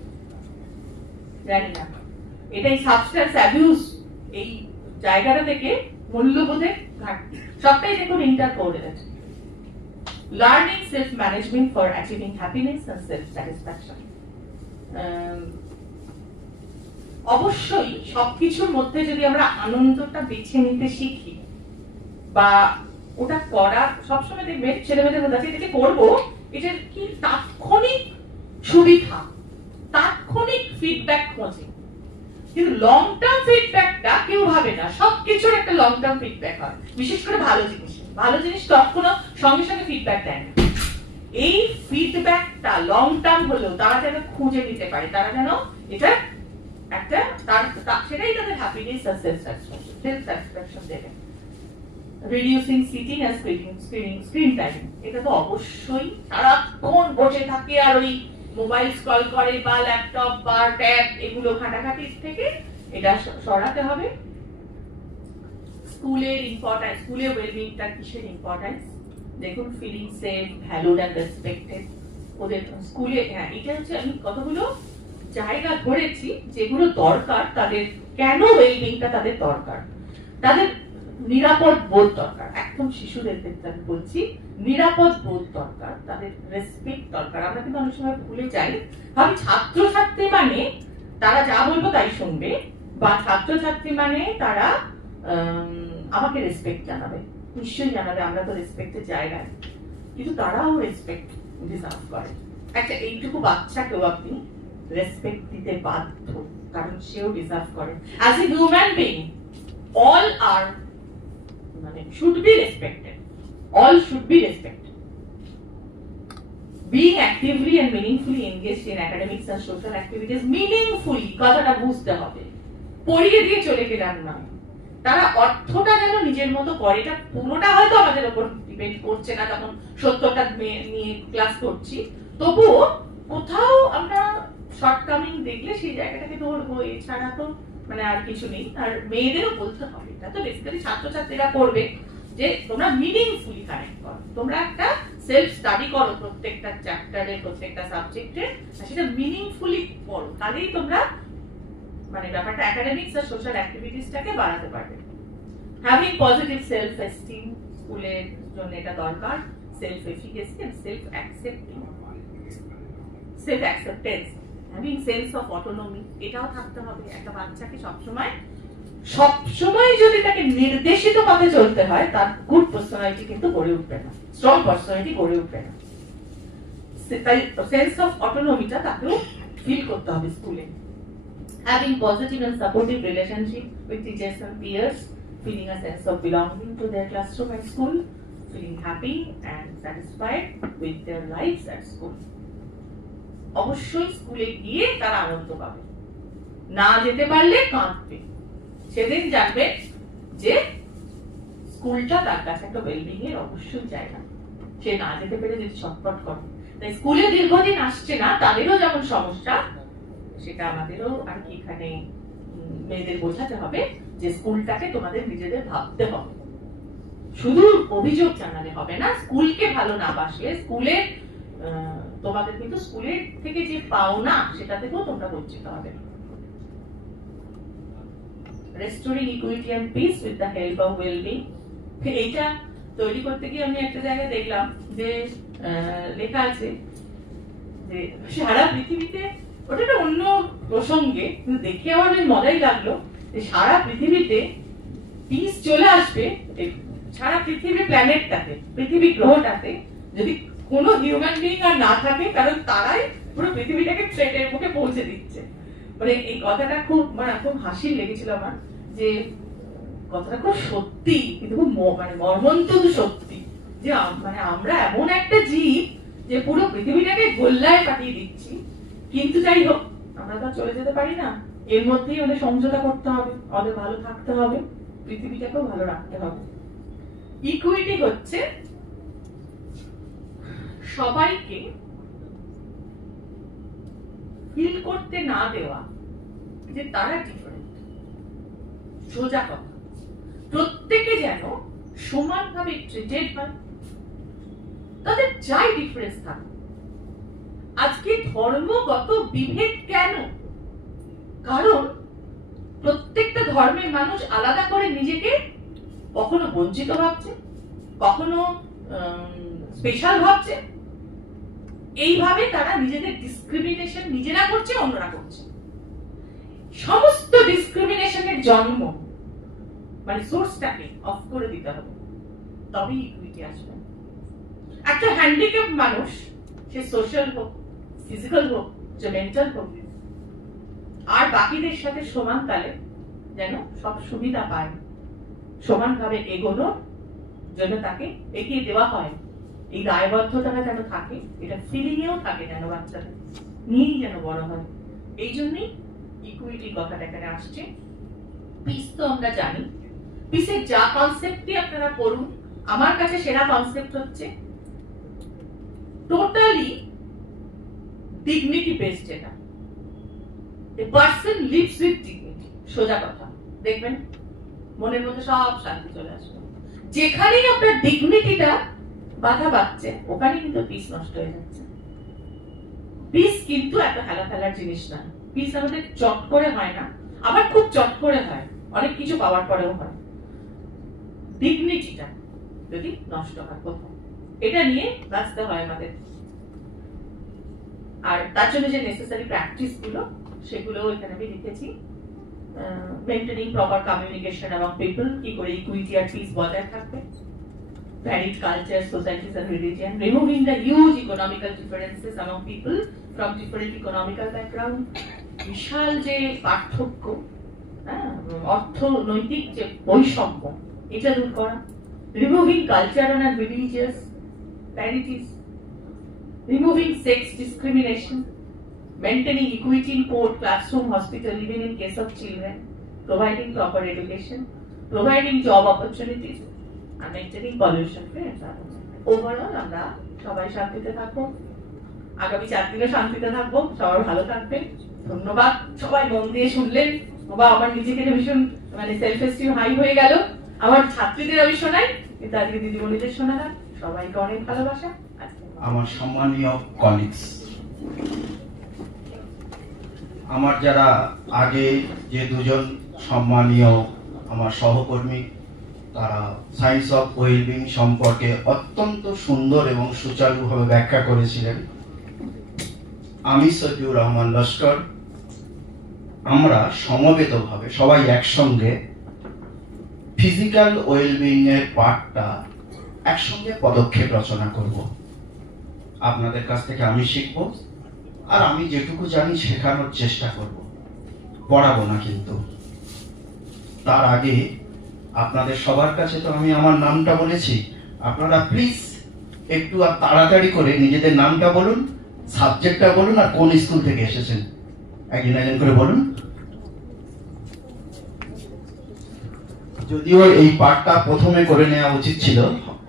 জানি না, এটাই সাবস্ট্যান্স অ্যাবিউজ, এই জায়গাটা থেকে মূল্যবোধের ঘাটতি সবটাই দেখুন intercorrelated. Learning self management for achieving happiness and self satisfaction. অবশ্যই সবকিছুর মধ্যে যদি আমরা আনন্দটা বেছে নিতে শিখি, বা ওটা করা সবসময় দেখবেন ছেলেমেয়েদের মধ্যে আছে এটাকে করবো, এটার কি তাৎক্ষণিক সুবিধা, তাৎক্ষণিক ফিডব্যাক খোঁজে, কিন্তু লং টার্ম ফিডব্যাকটা কেউ ভাবে না। সবকিছুর একটা লং টার্ম ফিডব্যাক হয়, বিশেষ করে ভালো জিনিস কখনো সঙ্গে সঙ্গে ফিডব্যাক দেয় না। এই ফিডব্যাকটা লং টার্ম হলেও তারা যেন খুঁজে নিতে পারে, তারা যেন এটা একটা সেটাই তাদের হ্যাপিনেস আর সেলফ স্যাটিসফ্যাকশন দেবে। Reducing sitting and screen time, এটা তো অবশ্যই সারাক্ষণ বসে থাকে আর ওই মোবাইল স্ক্রল করে বা ল্যাপটপ বা ট্যাব এগুলো ঘাটাঘাটির থেকে এটা সরাতে হবে। স্কুলের ইম্পর্টেন্স, স্কুলে ওয়েলবিংটা কিসের ইম্পর্টেন্স দেখুন, feeling safe, valued and respected. ওদের স্কুলে, হ্যাঁ এটা হচ্ছে আমি কতগুলো জায়গা ধরেছি যেগুলো দরকার তাদের, কেন ওয়েলবিংটা তাদের দরকার। তাদের নিরাপদ বোধ দরকার, একদম শিশুদের ক্ষেত্রে আমি বলছি, নিরাপদ বোধ দরকার, তাদের রেসপেক্ট দরকার। আমরা কিন্তু অনেক সময় ভুলে যাই, ভাবি ছাত্রছাত্রী মানে তারা যা বলবো তাই শুনবে, বা ছাত্রছাত্রী মানে তারা আমাকে রেসপেক্ট জানাবে। নিশ্চয়ই জানাবে, আমরা তো রেসপেক্টের জায়গায়, কিন্তু তারাও রেসপেক্ট ডিজার্ভ করে। একটা এইটুকু বাচ্চাকেও আপনি রেসপেক্ট দিতে বাধ্য, কারণ সেও ডিজার্ভ করে। As a human being all are should be respected, all should be respected. Being actively and meaningfully engaged in academics and social activities, meaningfully কথাটা বুঝতে হবে, পড়িয়ে দিয়ে চলে গেলাম না, তারা অর্থটা যেন নিজের মতো করে। এটা পুরোটা হয়তো আমাদের উপর ডিপেন্ড করছে না, যখন 70টা নিয়ে ক্লাস করছি, তবুও কোথাও আমরা শর্টকামিং দেখলে সেই জায়গাটাকে ধরবো, এছাড়া তো আর কিছু নেই। আর মেয়েদেরও বলতে হবে, এটা তো বেসিক্যালি ছাত্রছাত্রীরা করবে, যে তোমরা মিনিংফুলি কানেক্ট করো, তোমরা একটা সেলফ স্টাডি করো প্রত্যেকটা চ্যাপ্টারে, প্রত্যেকটা সাবজেক্টে, সেটা মিনিংফুলি করো, তাহলেই তোমরা ব্যাপারটা একাডেমিক্স আর সোশ্যাল অ্যাক্টিভিটিসটাকে বাড়াতে পারবে। হ্যাভিং পজিটিভ সেলফ এস্টিম, স্কুলের জন্য এটা দরকার। Self efficacy and self acceptance, having sense of autonomy, এটাও থাকতে হবে। একটা বাচ্চাকে সবসময় যদি তাকে নির্দেশিত পথে চলতে হয়, তার গুড পার্সোনালিটি কিন্তু গড়ে উঠবে না, স্ট্রং পার্সোনালিটি গড়ে উঠবে না। তাই সেন্স অফ অটোনমিটা তাকেও ফিল করতে হবে স্কুলে। Having positive and supportive relationship with teachers and peers, feeling a sense of belonging to their classroom at school, feeling happy and satisfied with their lives at school. অবশ্যই স্কুলে গিয়ে তারা আনন্দ পাবে, না যেতে পারলে কাঁদবে। সেদিন জানবে যে স্কুলটা তার কাছে একটা ওয়েলবিং এর অবশ্যই জায়গা। সে না যেতে পেরে যদি ছটফট করে, তাই স্কুলে দীর্ঘদিন আসছে না তাদেরও যেমন সমস্যা, সেটা আমাদেরও আর কি এখানে মেয়েদের বোঝাতে হবে যে স্কুলটাকে তোমাদের নিজেদের ভাবতে হবে। শুধু অভিযোগ জানালে হবে না, স্কুলকে ভালো না বাসলে স্কুলে তোমাদের কিন্তু স্কুলের থেকে যে পাওনা সেটা থেকেও তোমরা বঞ্চিত হবে। Restoring equity and peace with the help of well-being, এইটা তৈরি করতে গিয়ে আমি একটা জায়গায় দেখলাম যে লেখা আছে যে সারা পৃথিবীতে, ওটা একটা অন্য প্রসঙ্গে কিন্তু দেখে আমার বেশ মজাই লাগলো যে সারা পৃথিবীতে পিস চলে আসবে সারা পৃথিবী প্ল্যানেটটাতে, পৃথিবী গ্রহটাতে যদি কোনো হিউম্যান বিং আর না থাকে, কারণ তারাই পুরো পৃথিবীটাকে থ্রেটের মুখে পৌঁছে দিচ্ছে। মানে এই কথাটা খুব খুব হাসির লেগেছিল আমার, যে কথাটা খুব সত্যি, কিন্তু খুব মর্মন্তুদ সত্যি, যে মানে আমরা এমন একটা জীব যে পুরো পৃথিবীটাকে গোল্লায় পাঠিয়ে দিচ্ছি। কিন্তু যাই হোক, আমরা তো চলে যেতে পারি না, এর মধ্যেই ওদের সমঝোতা করতে হবে, ওদের ভালো থাকতে হবে, পৃথিবীটাকেও ভালো রাখতে হবে। ইকুইটি হচ্ছে সবাইকে ফিল করতে না দেওয়া যে তারা ডিফারেন্ট। সোজা কথা, প্রত্যেকে যেন সমানভাবে ট্রিটেড হয়, তাদের যাই ডিফারেন্স থাকে। আজকে ধর্মগত বিভেদ কেন? কারণ প্রত্যেকটা ধর্মের মানুষ আলাদা করে নিজেকে কখনো বঞ্চিত ভাবছে, কখনো স্পেশাল ভাবছে। এইভাবে তারা নিজেদের ডিসক্রিমিনেশন নিজেরা করছে, অন্যরা করছে। সমস্ত ডিসক্রিমিনেশনের জন্ম মানে সোর্সটাকে অফ করে দিতে হবে, তবেই ইকুইটি আসবে। একটা হ্যান্ডিক্যাপ মানুষ, সে সোশ্যাল হোক, ফিজিক্যাল হোক, যে মেন্টাল হোক, আর বাকিদের সাথে সমান তালে যেন সব সুবিধা পায়, সমানভাবে এগোনোর জন্য তাকে এগিয়ে দেওয়া হয়। এই দায়বদ্ধতাটা যেন থাকে, এটা ফিলিং এও থাকে যেন বাচ্চাদের নিয়েই যেন বড় হয়। এই জন্যই ইকুইটির কথাটা এখানে আসছে। পিস তো আমরা জানি, পিসের যা কনসেপ্টই আপনারা পড়ুন, আমার কাছে সেরা কনসেপ্ট হচ্ছে টোটালি ডিগনিটি বেসড। এটা a person lives with dignity, সোজা কথা। দেখবেন মনের মধ্যে সব শান্তি চলে আসবে। যেখানেই আপনার ডিগনিটিটা বাধা পাচ্ছে, ওখানে কিন্তু পিস নষ্ট হয়ে যাচ্ছে। পিস কিন্তু এত হেলা ফেলার জিনিস না। পিস আমাদের চট করে হয় না, আবার খুব চট করে হয়, অনেক কিছু পাওয়ার পরেও হয়। ডিগনিটিটা যদি নষ্ট হয় কোথাও, এটা নিয়ে বাঁচতে হয় আমাদের। আর তার জন্য যে নেসেসারি প্র্যাকটিস গুলো, সেগুলো এখানে আমি লিখেছি। Maintaining proper communication among people, কি করে ইকুইটি আর পিস বজায় থাকবে। Varied cultures, societies and religion, removing the huge economical differences among people from different economical background, বিশাল যে পার্থক্য, অর্থনৈতিক যে বৈষম্য, এটা দূর করা। Removing cultural and religious parities, removing sex discrimination, maintaining equity in court, classroom, hospital, even in case of children, providing proper education, providing job opportunities, and maintaining pollution free environment. Overall, আমরা সবাই শান্তিতে থাকবো, আগামী 4 দিনে শান্তিতে থাকবো, সবাই ভালো থাকবে। ধন্যবাদ, সবাই মন দিয়ে শুনলেন। বাবা, আমার নিজেকে ভীষণ সেলফ এস্টিম হাই হয়ে গেল। আমার ছাত্রীদের আমি শোনাই, কিন্তু আজকে দিদিমণিদের শোনালাম। সবাইকে অনেক ভালোবাসা। আমার সম্মানীয় কলিগস, আমার যারা আগে যে দুজন সম্মানীয় আমার সহকর্মী, তারা সায়েন্স অফ ওয়েলবিং সম্পর্কে অত্যন্ত সুন্দর এবং সুচারুভাবে ব্যাখ্যা করেছিলেন। আমি সফিউর রহমান লস্কর, আমরা সমবেতভাবে সবাই একসঙ্গে ফিজিক্যাল ওয়েলবিং এর পার্টটা একসঙ্গে পদক্ষেপ রচনা করব। আপনাদের কাছ থেকে আমি শিখব, আর আমি যেটুকু জানি শেখানোর চেষ্টা করব, পড়াবো না কিন্তু। তার আগে আপনাদের সবার কাছে তো আমি আমার নামটা বলেছি, আপনারা প্লিজ একটু আর তাড়াতাড়ি করে নিজেদের নামটা বলুন, সাবজেক্টটা বলুন, আর কোন স্কুল থেকে এসেছেন একজন একজন করে বলুন। যদিও এই পার্টটা প্রথমে করে নেওয়া উচিত ছিল,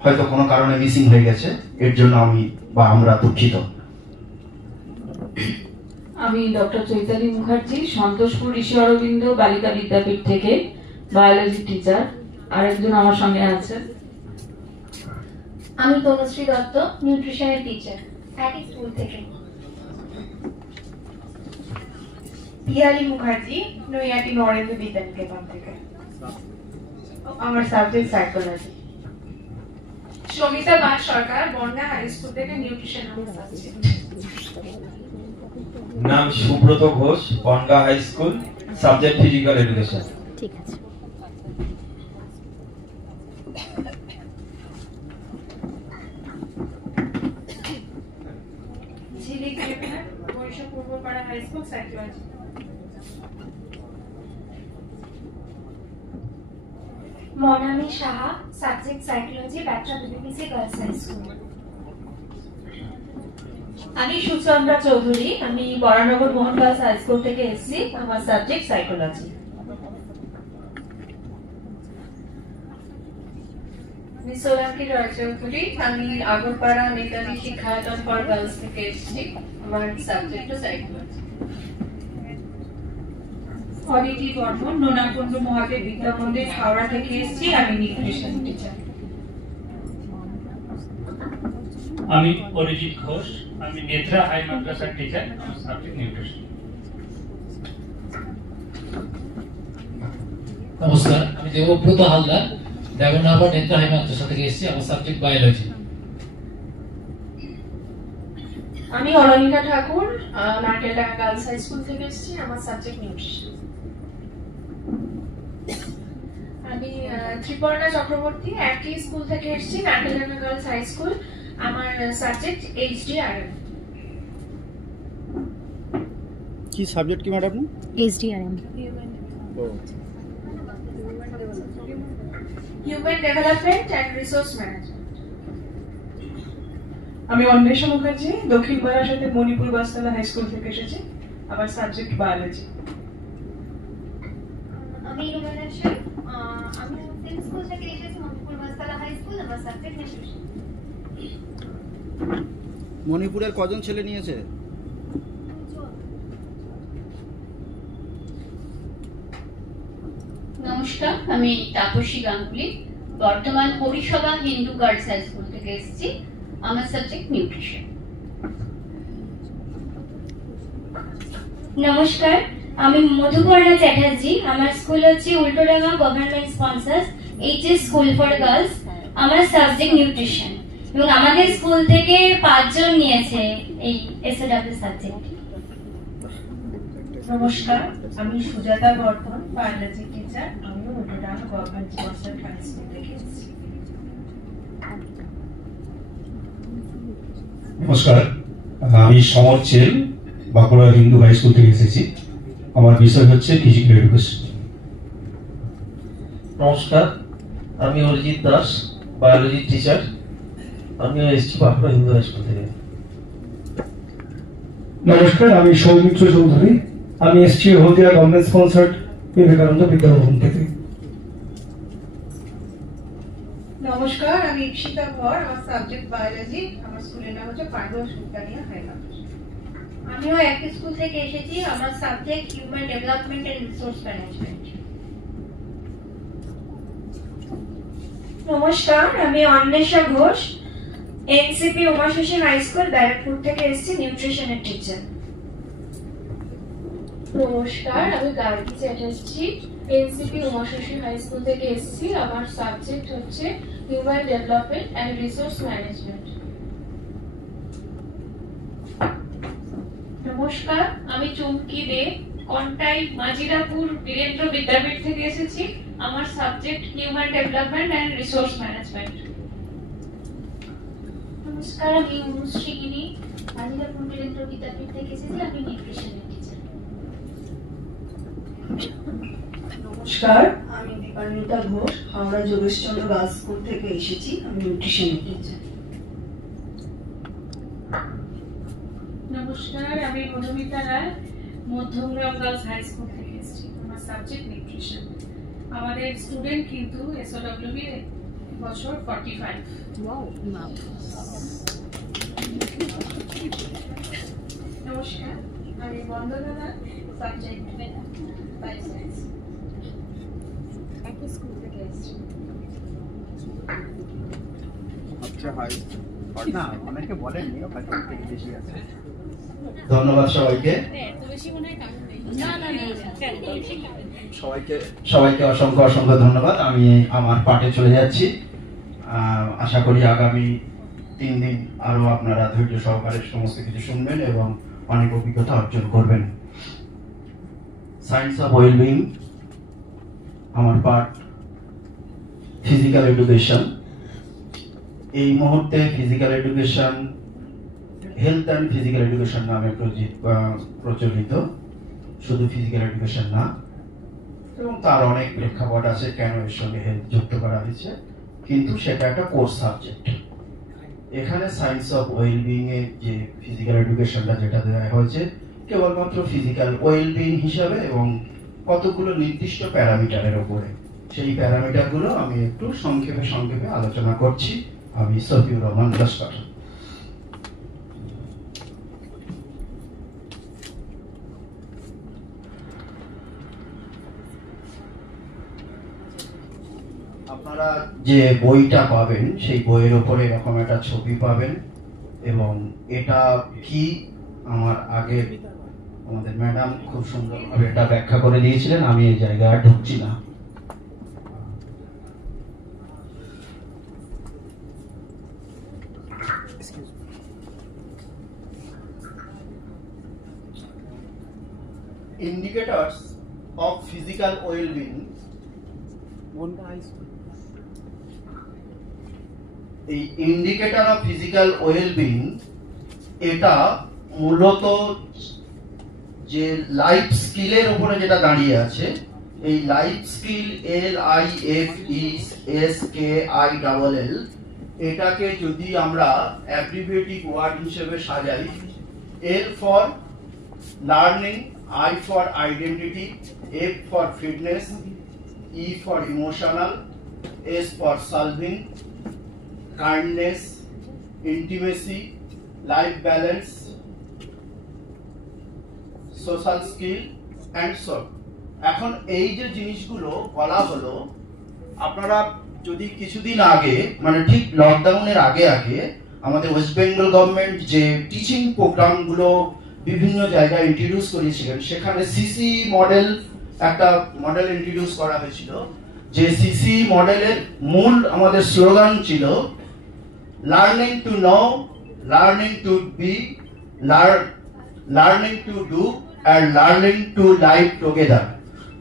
হয়তো কোনো কারণে মিসিং হয়ে গেছে, এর জন্য আমি বা আমরা দুঃখিত। আমি ডক্টর চৈতালি মুখার্জি, সন্তোষপুর ঋষি অরবিন্দ বালিকা বিদ্যাপীঠ থেকে বায়োলজি টিচার। আরেকজন আমার সঙ্গে আছেন। আমি তনুশ্রী দত্ত, নিউট্রিশনের টিচার, একই স্কুল থেকে। পিয়ালি মুখার্জি, নৈয়াটি নরেন্দ্র বিদ্যানিকেতন থেকে। আমার subject psychology. Samita Bas Sarkar, Bongaon high school থেকে, নিউট্রিশন আমার সাবজেক্ট। নাম Subrata Ghosh, Bongaon high school, subject physical education. ঠিক আছে। Jhilik Debnath, Barishal Purbapara high school, psychology. Monami Saha, subject psychology, Batra BBC girls high school. আমি সুচন্দ্রা চৌধুরী, আমি Baranagar Mohan girls high school থেকে এসেছি। আমার সাবজেক্ট সাইকোলজি। আমি সোলাঙ্কি রয় চৌধুরী, আমি আগরপাড়া নেতাজি শিক্ষায়তন ফর গার্লস থেকে এসেছি। আমার সাবজেক্ট সাইকোলজি। অদিতি বর্মন, নোনাকুণ্ডু মহাদেব বিদ্যা মন্দির, হাওড়া থেকে এসেছি। আমি নিউট্রিশন টিচার। আমি অরিজিৎ ঘোষ, আমি নেত্রা হাই মাদ্রাসার টিচার। আমার সাবজেক্ট নিউট্রিশন। নমস্কার, আমি দেবব্রত হালদার, দেবনাগর নেত্রা হাই মাদ্রাসা থেকে এসেছি। আমার সাবজেক্ট বায়োলজি। আমি অরণিকা ঠাকুর, মার্কেলডাঙ্গা গার্লস হাই স্কুল থেকে এসেছি। আমার সাবজেক্ট নিউট্রিশন। আমি ত্রিপর্ণা চক্রবর্তী, একই স্কুল থেকে এসেছি, মার্কেলডাঙ্গা গার্লস হাই স্কুল। আমার সাবজেক্ট এইচডিআরএম। কি সাবজেক্ট কি madam? HDRM. Human development and resource management. আমি অন্বেষা মুখার্জি, দক্ষিণ বারাসাতে মণিপুর বাসতলা হাই স্কুল থেকে এসেছি। আমার সাবজেক্ট বায়োলজি। আমি রুমেনা শেখ, আমি সেম স্কুল থেকে এসেছি, মণিপুর বাসতলা হাই স্কুল। আমার সাবজেক্ট নিউট্রিশন। মণিপুরের কজন ছেলে নিয়েছে? নমস্কার, আমি তাপসী গাঙ্গুলি, বর্তমান পরিষেবা হিন্দু গার্লস হাই স্কুল থেকে এসেছি। আমার সাবজেক্ট নিউট্রিশন। নমস্কার, আমি মধুপর্ণা চ্যাটার্জি, আমার স্কুল হচ্ছে Ultadanga government sponsors HS school for girls. আমার সাবজেক্ট নিউট্রিশন, এবং আমাদের স্কুল থেকে 5 জন নিয়েছে এই এসওডব্লিউ সাবজেক্ট। নমস্কার, আমি সুজাতা বর্ধন, বায়োলজি টিচার। আমি Ultadanga government sponsored high school থেকে এসেছি। নমস্কার, আমি সমর চেল, বাঁকুড়া হিন্দু হাই স্কুল থেকে এসেছি। আমার বিষয় হচ্ছে ফিজিক্যাল এডুকেশন। নমস্কার, আমি অরিজিৎ দাস, বায়োলজি টিচার। আমিও এসেছি বাঁকুড়া হিন্দু হাই স্কুল থেকে। নমস্কার, আমি সৌমিত্র চৌধুরী, আমি এসেছি হলদিয়া গভর্নমেন্ট স্পন্সর্ড বিবেকানন্দ বিদ্যাভবন থেকে। নমস্কার, আমি ইপসিতা ভর, আমার সাবজেক্ট বায়োলজি। আমার স্কুলের নাম হচ্ছে পারভেজ সুলতানিয়া হাই মাদ্রাসা। আমিও একই স্কুল থেকে এসেছি। আমার subject human development and resource management. নমস্কার, আমি Anwesha Ghosh, NCP Umashishi high school, Barrackpore থেকে এসেছি, নিউট্রিশনের টিচার। নমস্কার, আমি Gargi Chatterjee, NCP Umashishi high school থেকে এসেছি। আমার সাবজেক্ট হচ্ছে human development and resource management. নমস্কার, আমি চুমকি দে, কন্টাই মাজিরাপুর বীরেন্দ্র বিদ্যাপীঠ থেকে এসেছি। আমার subject human development and resource management. নমস্কার, আমি অনুশ্রী গিরি, আনিলাপুর বীরেন্দ্র বিদ্যাপীঠ থেকে এসেছি, আমি নিউট্রিশনের টিচার। নমস্কার, আমি দীপান্বিতা ঘোষ, হাওড়া যোগেশচন্দ্র গার্লস স্কুল থেকে এসেছি, আমি নিউট্রিশনের টিচার। নমস্কার, আমি মধুমিতা রায়, মধ্যমগ্রাম গার্লস হাই স্কুল থেকে এসেছি, আমার সাবজেক্ট নিউট্রিশন। আমাদের স্টুডেন্ট কিন্তু এসওডব্লিউবি বছর 45। নমস্কার, আমি বন্দনা রায়, সাবজেক্ট বায়োসায়েন্স। একই স্কুল থেকে এসেছি। আচ্ছা, হাই না, অনেকে বলেননি, হয়তো থেকে বেশি আছে। ধন্যবাদ সবাইকে। সবাইকে অসংখ্য অসংখ্য ধন্যবাদ। আমি আমার পাঠে চলে যাচ্ছি। আশা করি আগামী 3 দিন আরো আপনারা ধৈর্য সহকারে সমস্ত কিছু শুনবেন এবং অনেক অভিজ্ঞতা অর্জন করবেন। সায়েন্স অফ ওয়েলবিং, আমার পাঠ ফিজিক্যাল এডুকেশন। এই মুহূর্তে physical education health and physical education নামে প্রচলিত, শুধু ফিজিক্যাল এডুকেশন না, এবং তার অনেক প্রেক্ষাপট আছে কেন এর সঙ্গে হেলথ যুক্ত করা হয়েছে, কিন্তু সেটা একটা কোর্স সাবজেক্ট। এখানে সায়েন্স অফ ওয়েলবিং এর যে ফিজিক্যাল এডুকেশনটা যেটা দেওয়া হয়েছে কেবলমাত্র ফিজিক্যাল ওয়েলবিং হিসাবে এবং কতগুলো নির্দিষ্ট প্যারামিটারের উপরে। সেই প্যারামিটারগুলো আমি একটু সংক্ষেপে আলোচনা করছি। আমি সফিউর রহমান লস্কর। আপনারা যে বইটা পাবেন সেই বইয়ের উপরে এরকম একটা ছবি পাবেন, এবং এটা কি আমার আগে আমাদের ম্যাডাম খুব সুন্দরভাবে এটা ব্যাখ্যা করে দিয়েছিলেন, আমি এই জায়গায় ঢুকছি না। Indicators of physical well-being। এই ইন্ডিকেটর অফ ফিজিক্যাল ওয়েলবিং এটা মূলত যে লাইফ স্কিলের উপরে যেটা দাঁড়িয়ে আছে, এই লাইফ স্কিল LIFESKILL, এটাকে যদি আমরা অ্যাব্রিভিয়েটিভ ওয়ার্ড হিসেবে সাজাই, L for learning, I for identity, F for fitness, E for emotional, S for solving, kindness, intimacy, life balance, social skill and so। এখন এই যে জিনিসগুলো বলা হলো, আপনারা যদি কিছুদিন আগে মানে ঠিক লকডাউনের আগে আমাদের ওয়েস্ট বেঙ্গল গভর্নমেন্ট যে টিচিং প্রোগ্রামগুলো বিভিন্ন জায়গায় ইন্ট্রোডিউস করেছিলেন, সেখানে সিসি মডেল একটা মডেল ইন্ট্রোডিউস করা হয়েছিল। যে সিসি মডেলের মূল আমাদের স্লোগান ছিল learning to know, learning to be, learning to do and learning to live together.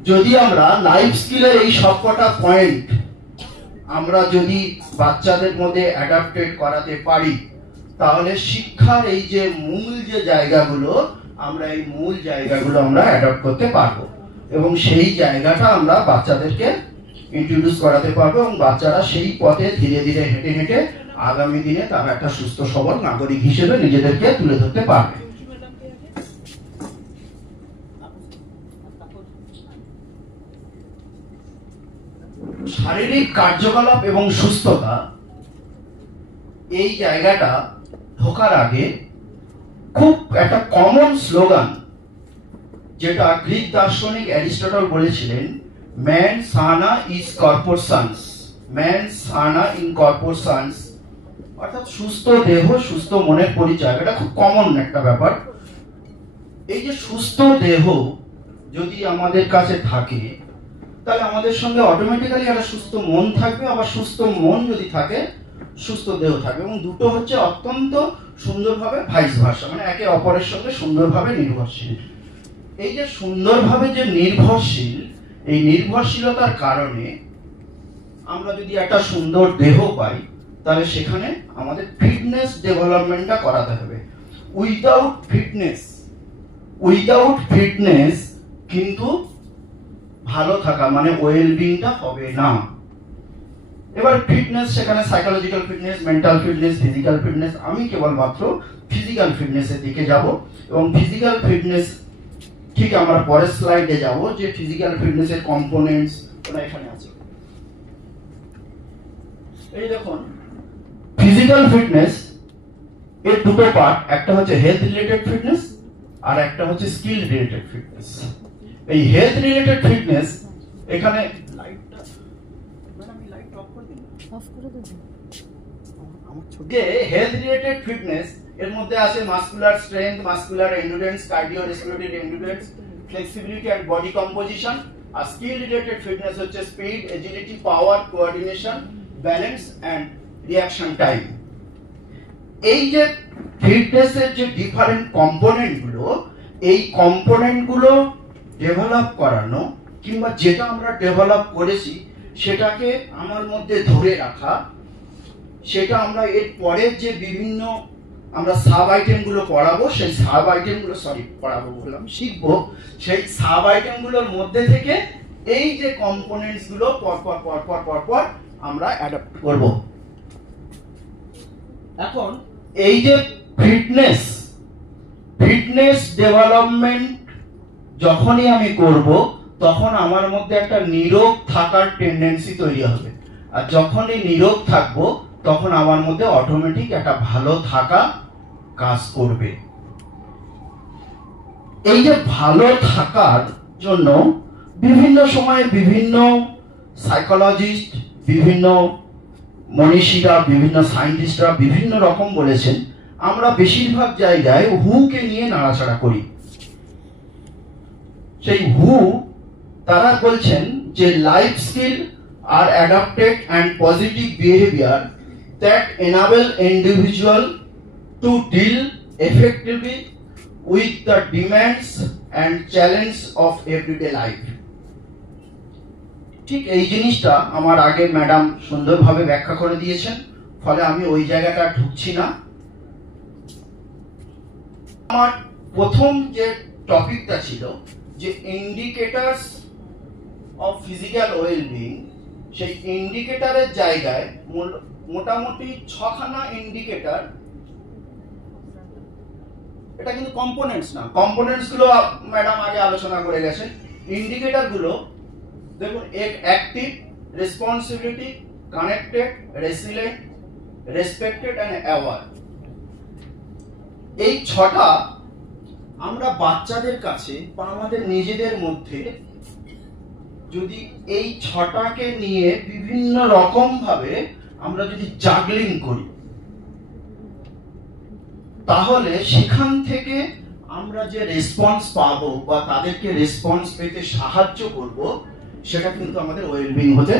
যদি আমরা লাইফ স্কিলের এই সবকটা পয়েন্ট আমরা যদি বাচ্চাদের মধ্যে অ্যাডাপ্টেড করাতে পারি, তাহলে শিক্ষার এই যে মূল যে জায়গাগুলো আমরা এই মূল জায়গাগুলো আমরা অ্যাডপ্ট করতে পারবো, এবং সেই জায়গাটা আমরা বাচ্চাদেরকে ইন্ট্রোডিউস করাতে পারবো, এবং বাচ্চারা সেই পথে ধীরে ধীরে হেঁটে হেঁটে আগামী দিনে তারা একটা সুস্থ সবল নাগরিক হিসেবে নিজেদেরকে তুলে ধরতে পারবে। শারীরিক কার্যকলাপ এবং সুস্থতা, এই জায়গাটা ঢোকার আগে খুব একটা কমন স্লোগান, যেটা গ্রিক দার্শনিক অ্যারিস্টটল বলেছিলেন, ম্যান সানা ইজ কর্পোর সানস, ম্যান সানা ইন কর্পোর সানস, অর্থাৎ সুস্থ দেহ সুস্থ মনের পরিচয়। এটা খুব কমন একটা ব্যাপার। এই যে সুস্থ দেহ যদি আমাদের কাছে থাকে, তাহলে আমাদের সঙ্গে অটোমেটিক্যালি একটা সুস্থ মন থাকবে, আবার সুস্থ মন যদি থাকে সুস্থ দেহ থাকবে, এবং দুটো হচ্ছে অত্যন্ত সুন্দরভাবে ভাইস ভার্সা, মানে একে অপরের সঙ্গে সুন্দরভাবে নির্ভরশীল। এই যে সুন্দরভাবে যে নির্ভরশীল, এই নির্ভরশীলতার কারণে আমরা যদি একটা সুন্দর দেহ পাই, তাহলে সেখানে আমাদের ফিটনেস ডেভেলপমেন্টটা করাতে হবে। উইদাউট ফিটনেস কিন্তু ভালো থাকা মানে ওয়েলবিংটা হবে না। এবার ফিটনেস, সেখানে psychological fitness, mental fitness, physical fitness, আমি কেবলমাত্র ফিজিক্যাল ফিটনেসের দিকে যাব এবং ফিজিক্যাল ফিটনেস ঠিক আমরা পরের স্লাইডে যাব যে ফিজিক্যাল ফিটনেসের কম্পোনেন্টস ওটা এখানে আছে। এই দেখুন ফিজিক্যাল ফিটনেস এর দুটো পার্ট, একটা হচ্ছে হেলথ রিলেটেড ফিটনেস আর একটা হচ্ছে স্কিল রিলেটেড ফিটনেস। এই হেলথ রিলেটেড ফিটনেস এখানে লাইটটা ম্যাডাম এই লাইট অফ করে দিন, অফ করে দিন। আমার ছোটে হেলথ রিলেটেড ফিটনেস এর মধ্যে আছে muscular strength, muscular endurance, cardio respiratory endurance, flexibility and body composition. আর স্কিল রিলেটেড ফিটনেস হচ্ছে speed, agility, power, coordination, balance and reaction time. এই যে ফিটনেসের যে ডিফারেন্ট কম্পোনেন্ট গুলো, এই কম্পোনেন্ট গুলো ডেভেলপ করানো কিংবা যেটা আমরা ডেভেলপ করেছি সেটাকে আমার মধ্যে ধরে রাখা, সেটা আমরা এর পরের যে বিভিন্ন আমরা সাব আইটেম গুলো পড়াবো, সেই সাব আইটেম গুলো শিখবো, সেই সাব আইটেম গুলোর মধ্যে থেকে এই যে কম্পোনেন্টস গুলো পর আমরা অ্যাডাপ্ট করব। এখন এই যে ফিটনেস ডেভেলপমেন্ট যখনই আমি করব তখন আমার মধ্যে একটা নীরব থাকার টেন্ডেন্সি তৈরি হবে, আর যখনই নীরব থাকবো তখন আমার মধ্যে অটোমেটিক একটা ভালো থাকা কাজ করবে। এই যে ভালো থাকার জন্য বিভিন্ন সময়ে বিভিন্ন সাইকোলজিস্ট, বিভিন্ন মনীষীরা, বিভিন্ন সায়েন্টিস্টরা বিভিন্ন রকম বলেছেন। আমরা বেশিরভাগ জায়গায় হুকে নিয়ে নাড়াচাড়া করি। সেই হু তারা বলছেন যে লাইফ স্কিল আর adapted and positive behaviour that enable individual to deal effectively with the demands and challenge of everyday life. ঠিক এই জিনিসটা আমার আগে ম্যাডাম সুন্দরভাবে ব্যাখ্যা করে দিয়েছেন, ফলে আমি ওই জায়গাটা ঢুকছি না। আমার প্রথম যে টপিকটা ছিল যে ইন্ডিকেটরস অফ ফিজিক্যাল ওয়েলবিং, সেই ইন্ডিকেটরের জায়গায় মোটামুটি 6খানা ইন্ডিকেটর। এটা কিন্তু কম্পোনেন্টস না, কম্পোনেন্টস গুলো ম্যাডাম আগে আলোচনা করে গেছেন। ইন্ডিকেটর গুলো দেখুন, active, responsibility, connected, resilient, respected and aware. এই 6টা আমরা বাচ্চাদের কাছে বা আমাদের নিজেদের মধ্যে যদি এই 6টাকে নিয়ে বিভিন্ন রকম ভাবে আমরা যদি জাগলিং করি, তাহলে সেখান থেকে আমরা যে রেসপন্স পাবো বা তাদেরকে রেসপন্স পেতে সাহায্য করব, সেটা কিন্তু আমাদের ওয়েলবিং হতে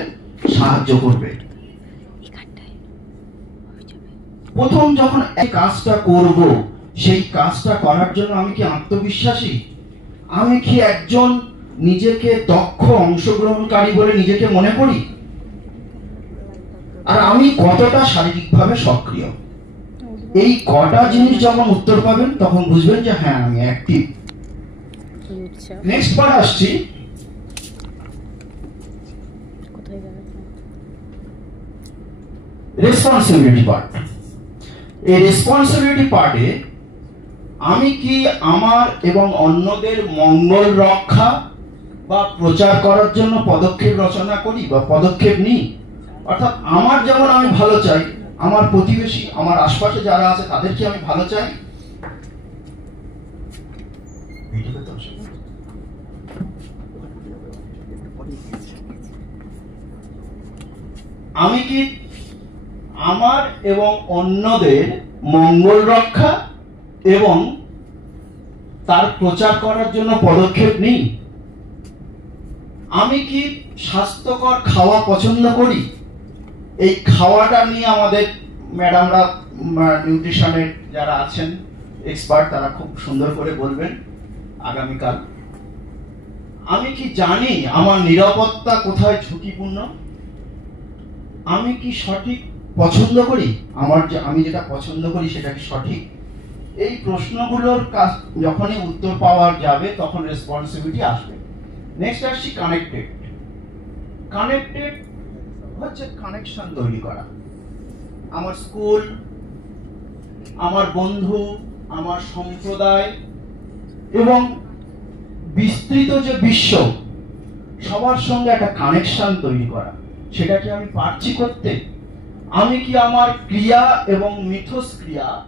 সাহায্য করবে। প্রথম যখন এই কাজটা করব, সেই কাজটা করার জন্য আমি কি আত্মবিশ্বাসী? আমি কি একজন নিজেকে দক্ষ অংশগ্রহণকারী বলে নিজেকে মনে করি? আর আমি কতটা শারীরিকভাবে সক্রিয়? এই কটা জিনিস যখন উত্তর পাবেন তখন বুঝবেন যে হ্যাঁ আমি অ্যাক্টিভ। নেক্সট পার্ট আসছি, রেসপন্সিবিলিটি পার্ট। এই রেসপন্সিবিলিটি পার্টে আমি কি আমার এবং অন্যদের মঙ্গল রক্ষা বা প্রচার করার জন্য পদক্ষেপ রচনা করি বা পদক্ষেপ নিই? অর্থাৎ আমার যেমন আমি ভালো চাই, আমার প্রতিবেশী, আমার আশপাশে যারা আছে তাদেরকে আমি ভালো চাই। আমি কি আমার এবং অন্যদের মঙ্গল রক্ষা এবং তার প্রচার করার জন্য পদক্ষেপ নিই? আমি কি স্বাস্থ্যকর খাওয়া পছন্দ করি? এই খাওয়াটা নিয়ে আমাদের ম্যাডামরা, নিউট্রিশনের যারা আছেন এক্সপার্ট, তারা খুব সুন্দর করে বলবেন আগামীকাল। আমি কি জানি আমার নিরাপত্তা কোথায় ঝুঁকিপূর্ণ? আমি কি সঠিক পছন্দ করি? আমি যেটা পছন্দ করি সেটা কি সঠিক? এই প্রশ্নগুলোর যখনই উত্তর পাওয়া যাবে তখন রেসপন্সিবিলিটি আসবে। নেক্সট আসছি কানেক্টেড। কানেক্টেড হচ্ছে কানেকশন তৈরি করা। আমার স্কুল, আমার বন্ধু, আমার সম্প্রদায় এবং বিস্তৃত যে বিশ্ব, সবার সঙ্গে একটা কানেকশন তৈরি করা। সেটা কি আমি পারছি করতে? আমি কি আমার ক্রিয়া এবং মিথস্ক্রিয়া